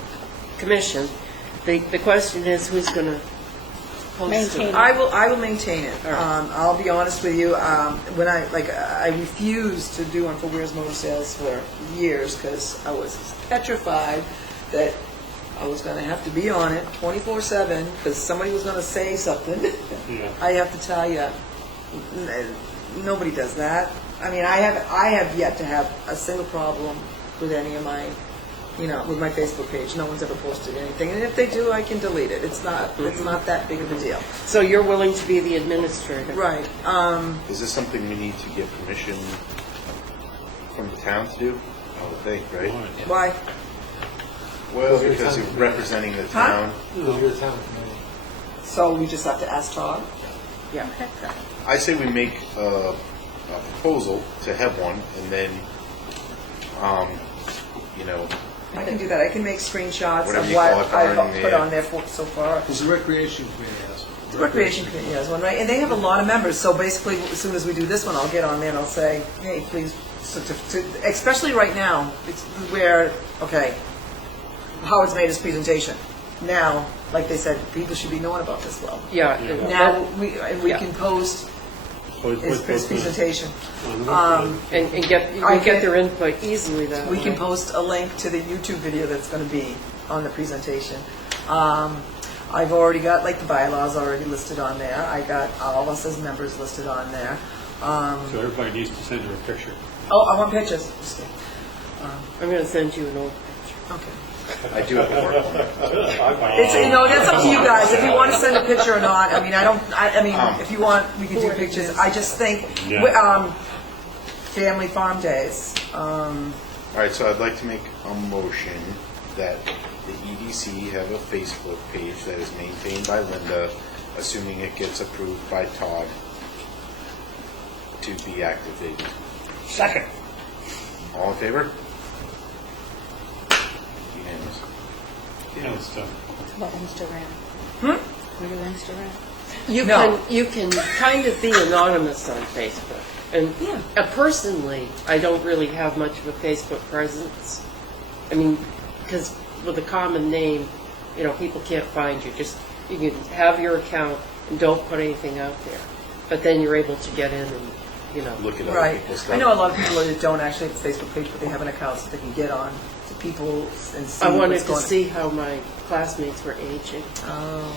commission. The question is who's going to post Maintain it. it. I will maintain it. All right. I'll be honest with you. When I refused to do Uncle Weir's Motor Sales for years because I was petrified that I was going to have to be on it 24/7 because somebody was going to say something. Yeah. I have to tell you, nobody does that. I mean, I have yet to have a single problem with any of my, you know, with my Facebook page. No one's ever posted anything, and if they do, I can delete it. It's not that big of a deal. So you're willing to be the administrator? Right. Is this something we need to get permission from the town to do? I would think, right? Why? Well, because you're representing the town. Your town committee. So we just have to ask Todd? Yeah. I say we make a proposal to have one, and then, you know, I can do that. I can make screenshots Whatever of you what call it, I've Barney, put yeah. on there so far. Because the Recreation Committee has one. The Recreation Committee has one, right? And they have a lot of members, so basically, as soon as we do this one, I'll get on there and I'll say, hey, please, especially right now, it's where, okay, Howard's made his presentation. Now, like they said, people should be knowing about this well. Yeah. Now, we can post his Post presentation. And get, you I can get can- their input easily that We way. can post a link to the YouTube video that's going to be on the presentation. I've already got, like, the bylaws already listed on there. I got all of us as members listed on there. So everybody needs to send her a picture. Oh, I want pictures. Just kidding. I'm going to send you an old picture. Okay. I do have a work on that. It's, you know, that's up to you guys, if you want to send a picture or not. I mean, I mean, if you want, we can do pictures. I just think, Yeah. family farm days. All right, so I'd like to make a motion that the EDC have a Facebook page that is maintained by Linda, assuming it gets approved by Todd to be activated. Second. All in favor? Unanimous. Yeah, it's tough. What Instagram? We do Instagram. You can kind of be anonymous on Facebook. And personally, I don't really have much of a Facebook presence. I mean, because with a common name, you know, people can't find you. Just, you can have your account and don't put anything out there. But then you're able to get in and, you know. Look at other Right. people's stuff. I know a lot of people that don't actually have a Facebook page, but they have an account so they can get on to people and see I wanted what's to going on. see how my classmates were aging. Oh.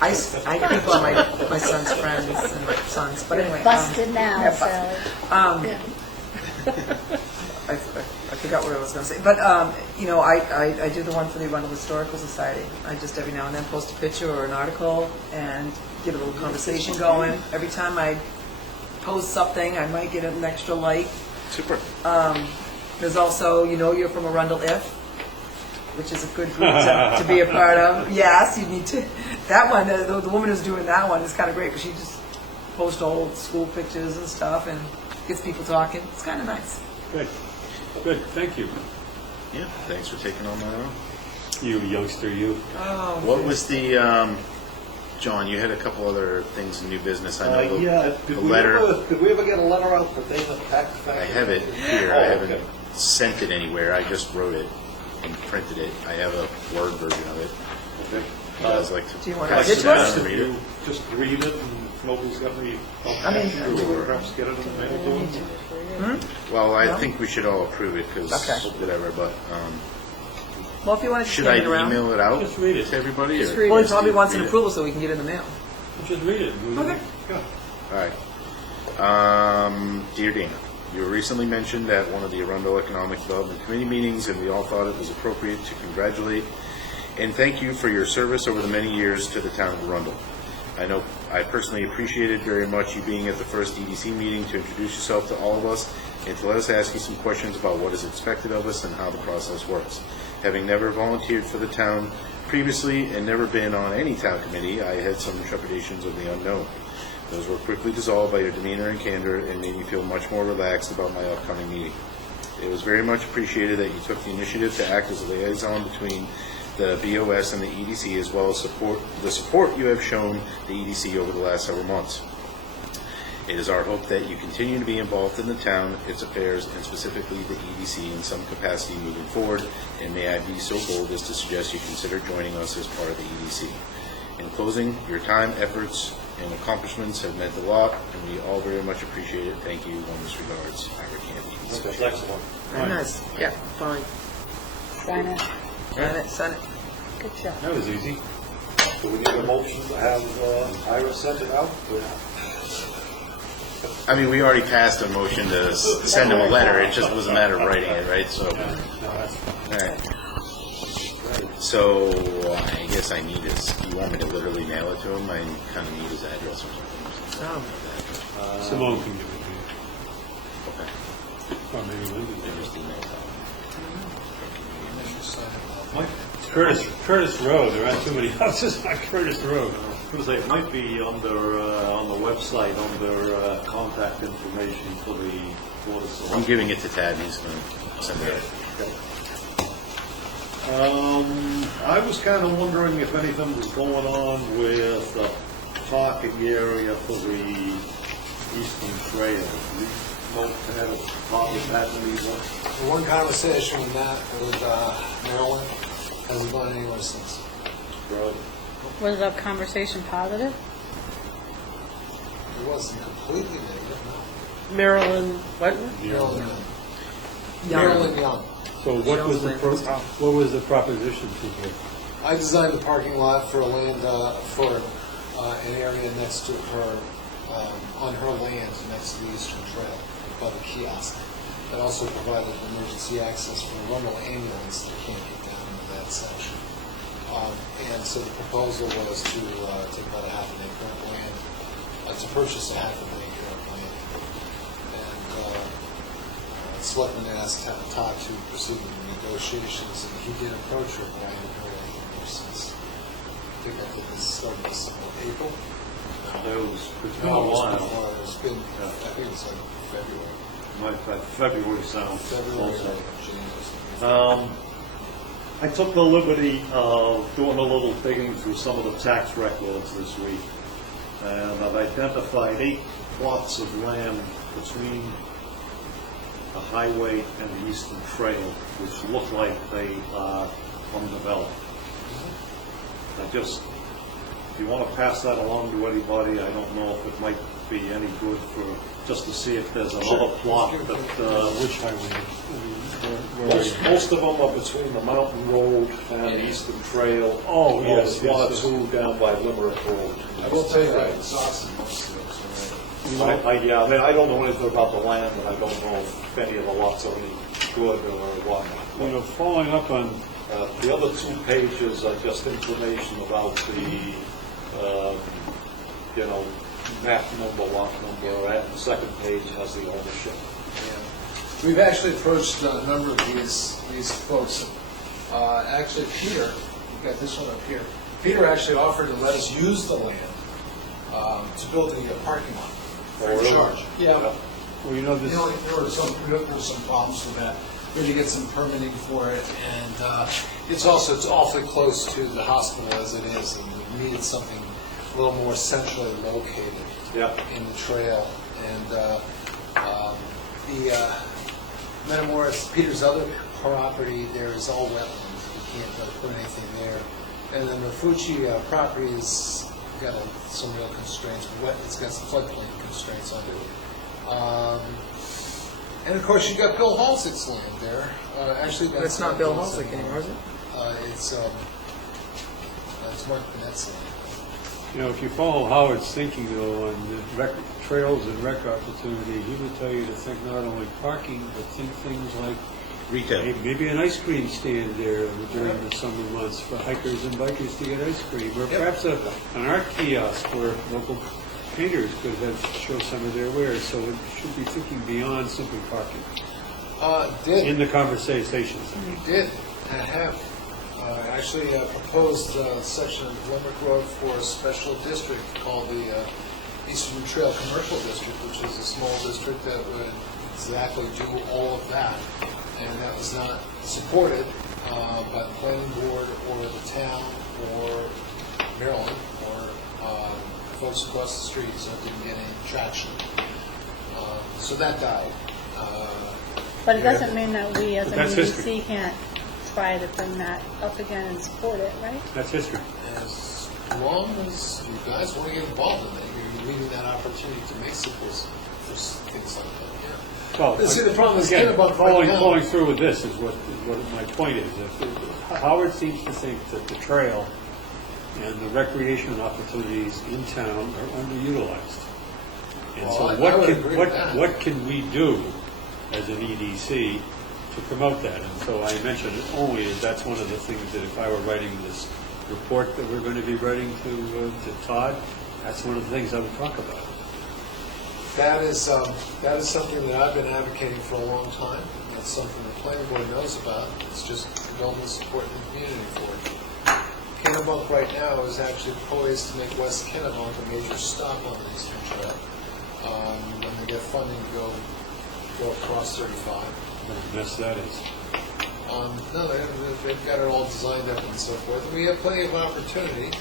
I creep on my son's friends and my sons, but anyway. Busted now, yeah, Sally. I forgot what I was going to say, but, I do the one for the Arundel Historical Society. I just every now and then post a picture or an article and get a little conversation going. Every time I post something, I might get an extra like. Super. There's also, you're from Arundel If, which is a good group to be a part of. Yes, you need to. That one, the woman who's doing that one is kind of great because she just posts old school pictures and stuff and gets people talking. It's kind of nice. Good, thank you. Yeah, thanks for taking on that on. You youngster, you. Oh, What was the, John, you had a couple other things in new business. I know the letter. Did we ever get a letter out for Dana Tax Factory? I have it here. I haven't sent it anywhere. I just wrote it and printed it. I have a Word version of it. Okay. You guys like Do you want pass to it get down to and read it? Just read it, and if nobody's got any, mean, or perhaps get it in the mail to them. Well, I No? think we should all approve it because Okay. whatever. But Well, if you want to should send I it around. email it out Just read it. to everybody? Just or- read Well, he it. probably wants an Read it. approval so we can get it in the mail. Just read it. Okay. Yeah. All right. Dear Dana, you were recently mentioned at one of the Arundel Economic Development Committee meetings, and we all thought it was appropriate to congratulate and thank you for your service over the many years to the town of Arundel. I know I personally appreciated very much you being at the first EDC meeting to introduce yourself to all of us and to let us ask you some questions about what is expected of us and how the process works. Having never volunteered for the town previously and never been on any town committee, I had some trepidations of the unknown. Those were quickly dissolved by your demeanor and candor and made me feel much more relaxed about my upcoming meeting. It was very much appreciated that you took the initiative to act as a liaison between the BOS and the EDC, as well as the support you have shown the EDC over the last several months. It is our hope that you continue to be involved in the town, its affairs, and specifically the EDC in some capacity moving forward, and may I be so bold as to suggest you consider joining us as part of the EDC. In closing, your time, efforts, and accomplishments have meant a lot, and we all very much appreciate it. Thank you. Warmest regards, Ira Candy. Okay, excellent. Very nice. Yeah, fine. Sign it. Sign it. Good job. That was easy. Do we need a motion to have Ira send it out? I mean, we already passed a motion to send him a letter. It just was a matter of writing it, right? So, all right. So I guess I need his. You want me to literally mail it to him? I kind of need his address or something. Simone can give it to you. Okay. Or maybe Linda. Just email it. Curtis Road. There aren't too many houses on Curtis Road. It might be under, on the website, under contact information for the Board of I'm Selectmen. giving it to Tad. He's going to send it out. I was kind of wondering if anything was going on with the parking area for the Eastern Trail. We both had a talk with that either. One conversation with Matt, with Marilyn, hasn't gone anywhere since. Right. Was the conversation positive? It wasn't completely negative, no. Marilyn, what? Marilyn Young. Young. Marilyn Young. So what was the proposition to you? I designed the parking lot for a land, for an area next to her, on her land next to the Eastern Trail, by the kiosk. That also provided emergency access for a Arundel ambulance that can't get down into that section. And so the proposal was to take about a half an acre of land, to purchase a half an acre of land. And Selectman asked Todd to proceed with the negotiations, and he did approach her, but I haven't heard anything since. I think I did this, started this in April. That was, it's been No, a it was while. before, it's been, I think it's like February. February sounds February closer. or January. I took the liberty of doing a little digging through some of the tax records this week, and I've identified 8 plots of land between the highway and the Eastern Trail, which look like they are undeveloped. I just if you want to pass that along to anybody, I don't know if it might be any good for, just to see if there's another plot that, Which highway? Where are you? most of them are between the Mountain Road and the Eastern Trail. Oh, yes, There's one or yes. two down by Limerick Road. I will tell you that exhausted most of those already. Yeah, I mean, I don't know anything about the land, and I don't know if any of the lots are any good or what. You know, following up on, The other 2 pages are just information about the, map number, lot number, and the second page has the ownership. Yeah. We've actually approached a number of these folks. Actually, Peter, we've got this one up here. Peter actually offered to let us use the land to build the parking lot free of really? charge. Yeah. well, you know, You this, know, there were some problems with that. We had to get some permitting for it, and it's awfully close to the hospital as it is, and we needed something a little more centrally located Yeah. in the trail. And the Metamoris, Peter's other property, there is all wetlands. We can't really put anything there. And then the Fuji property has got some real constraints. It's got some floodplain constraints on it. And of course, you've got Bill Halsick's land there. Actually, But it's not Bill Halsick anymore, is it? It's Mark Bennett's land. you know, if you follow Howard's thinking though on the trails and rec opportunity, he would tell you to think not only parking, but think things like Retail. maybe an ice cream stand there during the summer months for hikers and bikers to get ice cream, or perhaps an art kiosk where local painters could show some of their wares. So it should be thinking beyond simply parking in the conversations. We did have actually proposed a section of Limerick Road for a special district called the Eastern Trail Commercial District, which is a small district that would exactly do all of that. And that was not supported by the planning board or the town or Maryland or folks across the street, so it didn't get any traction. So that died. But it doesn't mean that we as But an that's history. EDC can't try to bring that up again and support it, right? That's history. As long as you guys want to get involved in that, you're leaving that opportunity to make support for things like that, yeah. Well, See, the problem is again, Kennebunk right now- following through with this is what my point is. Howard seems to think that the trail and the recreation opportunities in town are underutilized. And Well, so I what would can, agree with that. what can we do as an EDC to promote that? And so I mentioned it only as that's one of the things that if I were writing this report that we're going to be writing to Todd, that's one of the things I would talk about. That is something that I've been advocating for a long time. That's something the planning board knows about. It's just developing support in the community for it. Kennebunk right now is actually poised to make West Kennebunk a major stop on the Eastern Trail. When they get funding to go across 35. What a mess that is. No, they've got it all designed up and so forth. And we have plenty of opportunity.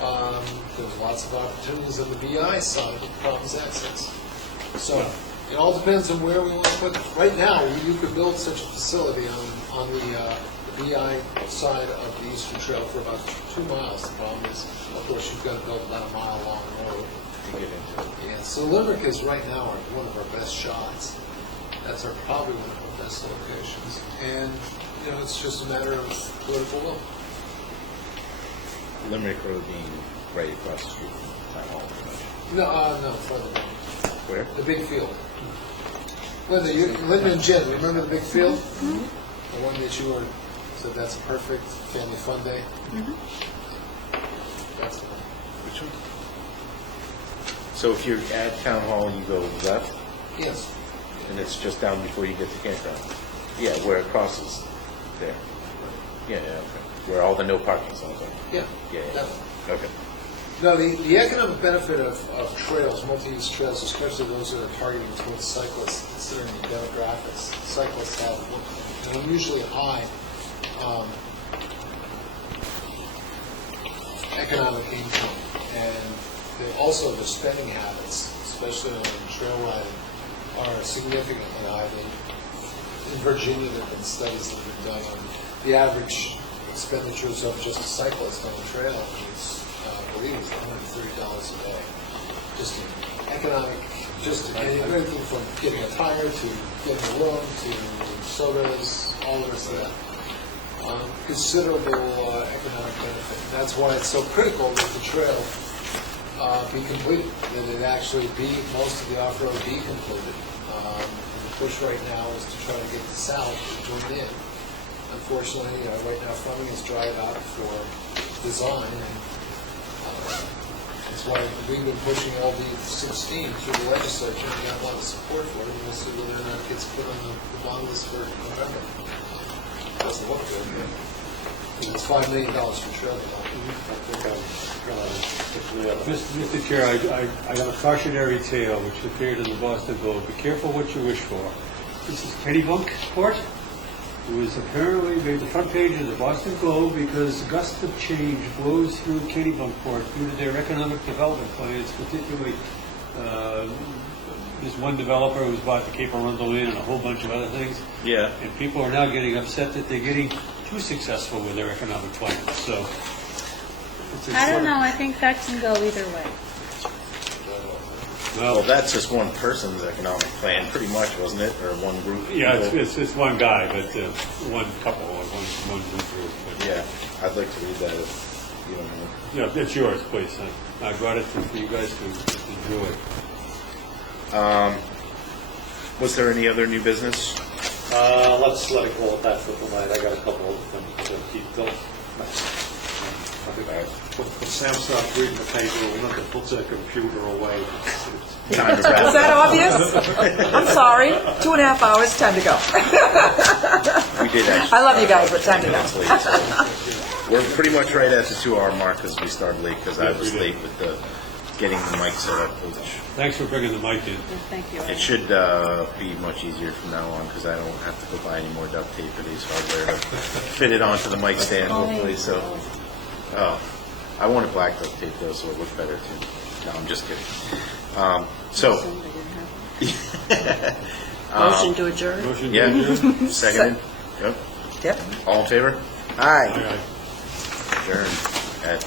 There's lots of opportunities on the BI side. The problem is access. So it all depends on where we want to put it. Right now, you could build such a facility on the BI side of the Eastern Trail for about 2 miles. The problem is, of course, you've got to build about a mile-long road to get into it. Yeah, so Limerick is right now one of our best shots. That's probably one of our best locations. And, you know, it's just a matter of political will. Limerick Road being right across the street from Town Hall. No, further down. Where? The big field. Linda and Jen, remember the big field? The one that you said that's a perfect family fun day? That's the one. Which one? So if you're at Town Hall, you go left, Yes. and it's just down before you get to campground. Yeah, where it crosses there. Yeah, okay. Where all the no parking signs are. Yeah. Yeah. That one. Okay. No, the economic benefit of trails, multi-use trails, especially those that are targeting towards cyclists, considering the demographics, cyclists have an unusually high economic income, and also their spending habits, especially on trail riding, are significantly high. In Virginia, there have been studies that have been done on the average expenditures of just a cyclist on the trail is believe it was $130 a day. Just in economic, everything from getting a tire to getting a room to sodas, all the rest of that. Considerable economic benefit. That's why it's so critical that the trail be completed, that it actually be, most of the off-road be completed. And the push right now is to try to get the south to join in. Unfortunately, right now funding is dried out for design, and that's why we've been pushing LD 16 through the legislature, and we got a lot of support for it, and we'll see whether or not it gets put on the bond list for November. Doesn't look good, but it's $5 million for trail development. Mr. Chair, I got a cautionary tale which appeared in the Boston Globe. Be careful what you wish for. This is Kennebunkport. It was apparently made the front page of the Boston Globe because a gust of change blows through Kennebunkport due to their economic development plans, particularly this one developer who's bought the Cape Arundel Inn and a whole bunch of other things. Yeah. And people are now getting upset that they're getting too successful with their economic plans. So it's I don't know, I think that can go either way. Well, that's just one person's economic plan, pretty much, wasn't it? Or one group? of Yeah, people? it's one guy, but one couple, or one group. But, Yeah, I'd like to read that if you don't mind. Yeah, it's yours, please. I brought it for you guys to enjoy. Was there any other new business? Let's let it go at that for tonight. I got a couple other things to keep going. When Sam stops reading the paper, we'll have to put that computer away. Time to wrap Was that obvious? I'm sorry. 2.5 hours, time to go. We did actually. I love you guys, but time to go. Minutes late, so we're pretty much right at the 2-hour mark because we started late because I was late with getting the mic set up. Which Thanks for bringing the mic in. Thank you. it should be much easier from now on because I don't have to go buy any more duct tape for these hardware to fit it onto the mic stand, hopefully. So, I wanted black duct tape though, so it looked better too. No, I'm just kidding. Motion to adjourn? Motion to Yeah, adjourn? seconded. Yep. Yep. All in favor? Aye. Aye. Adjourned at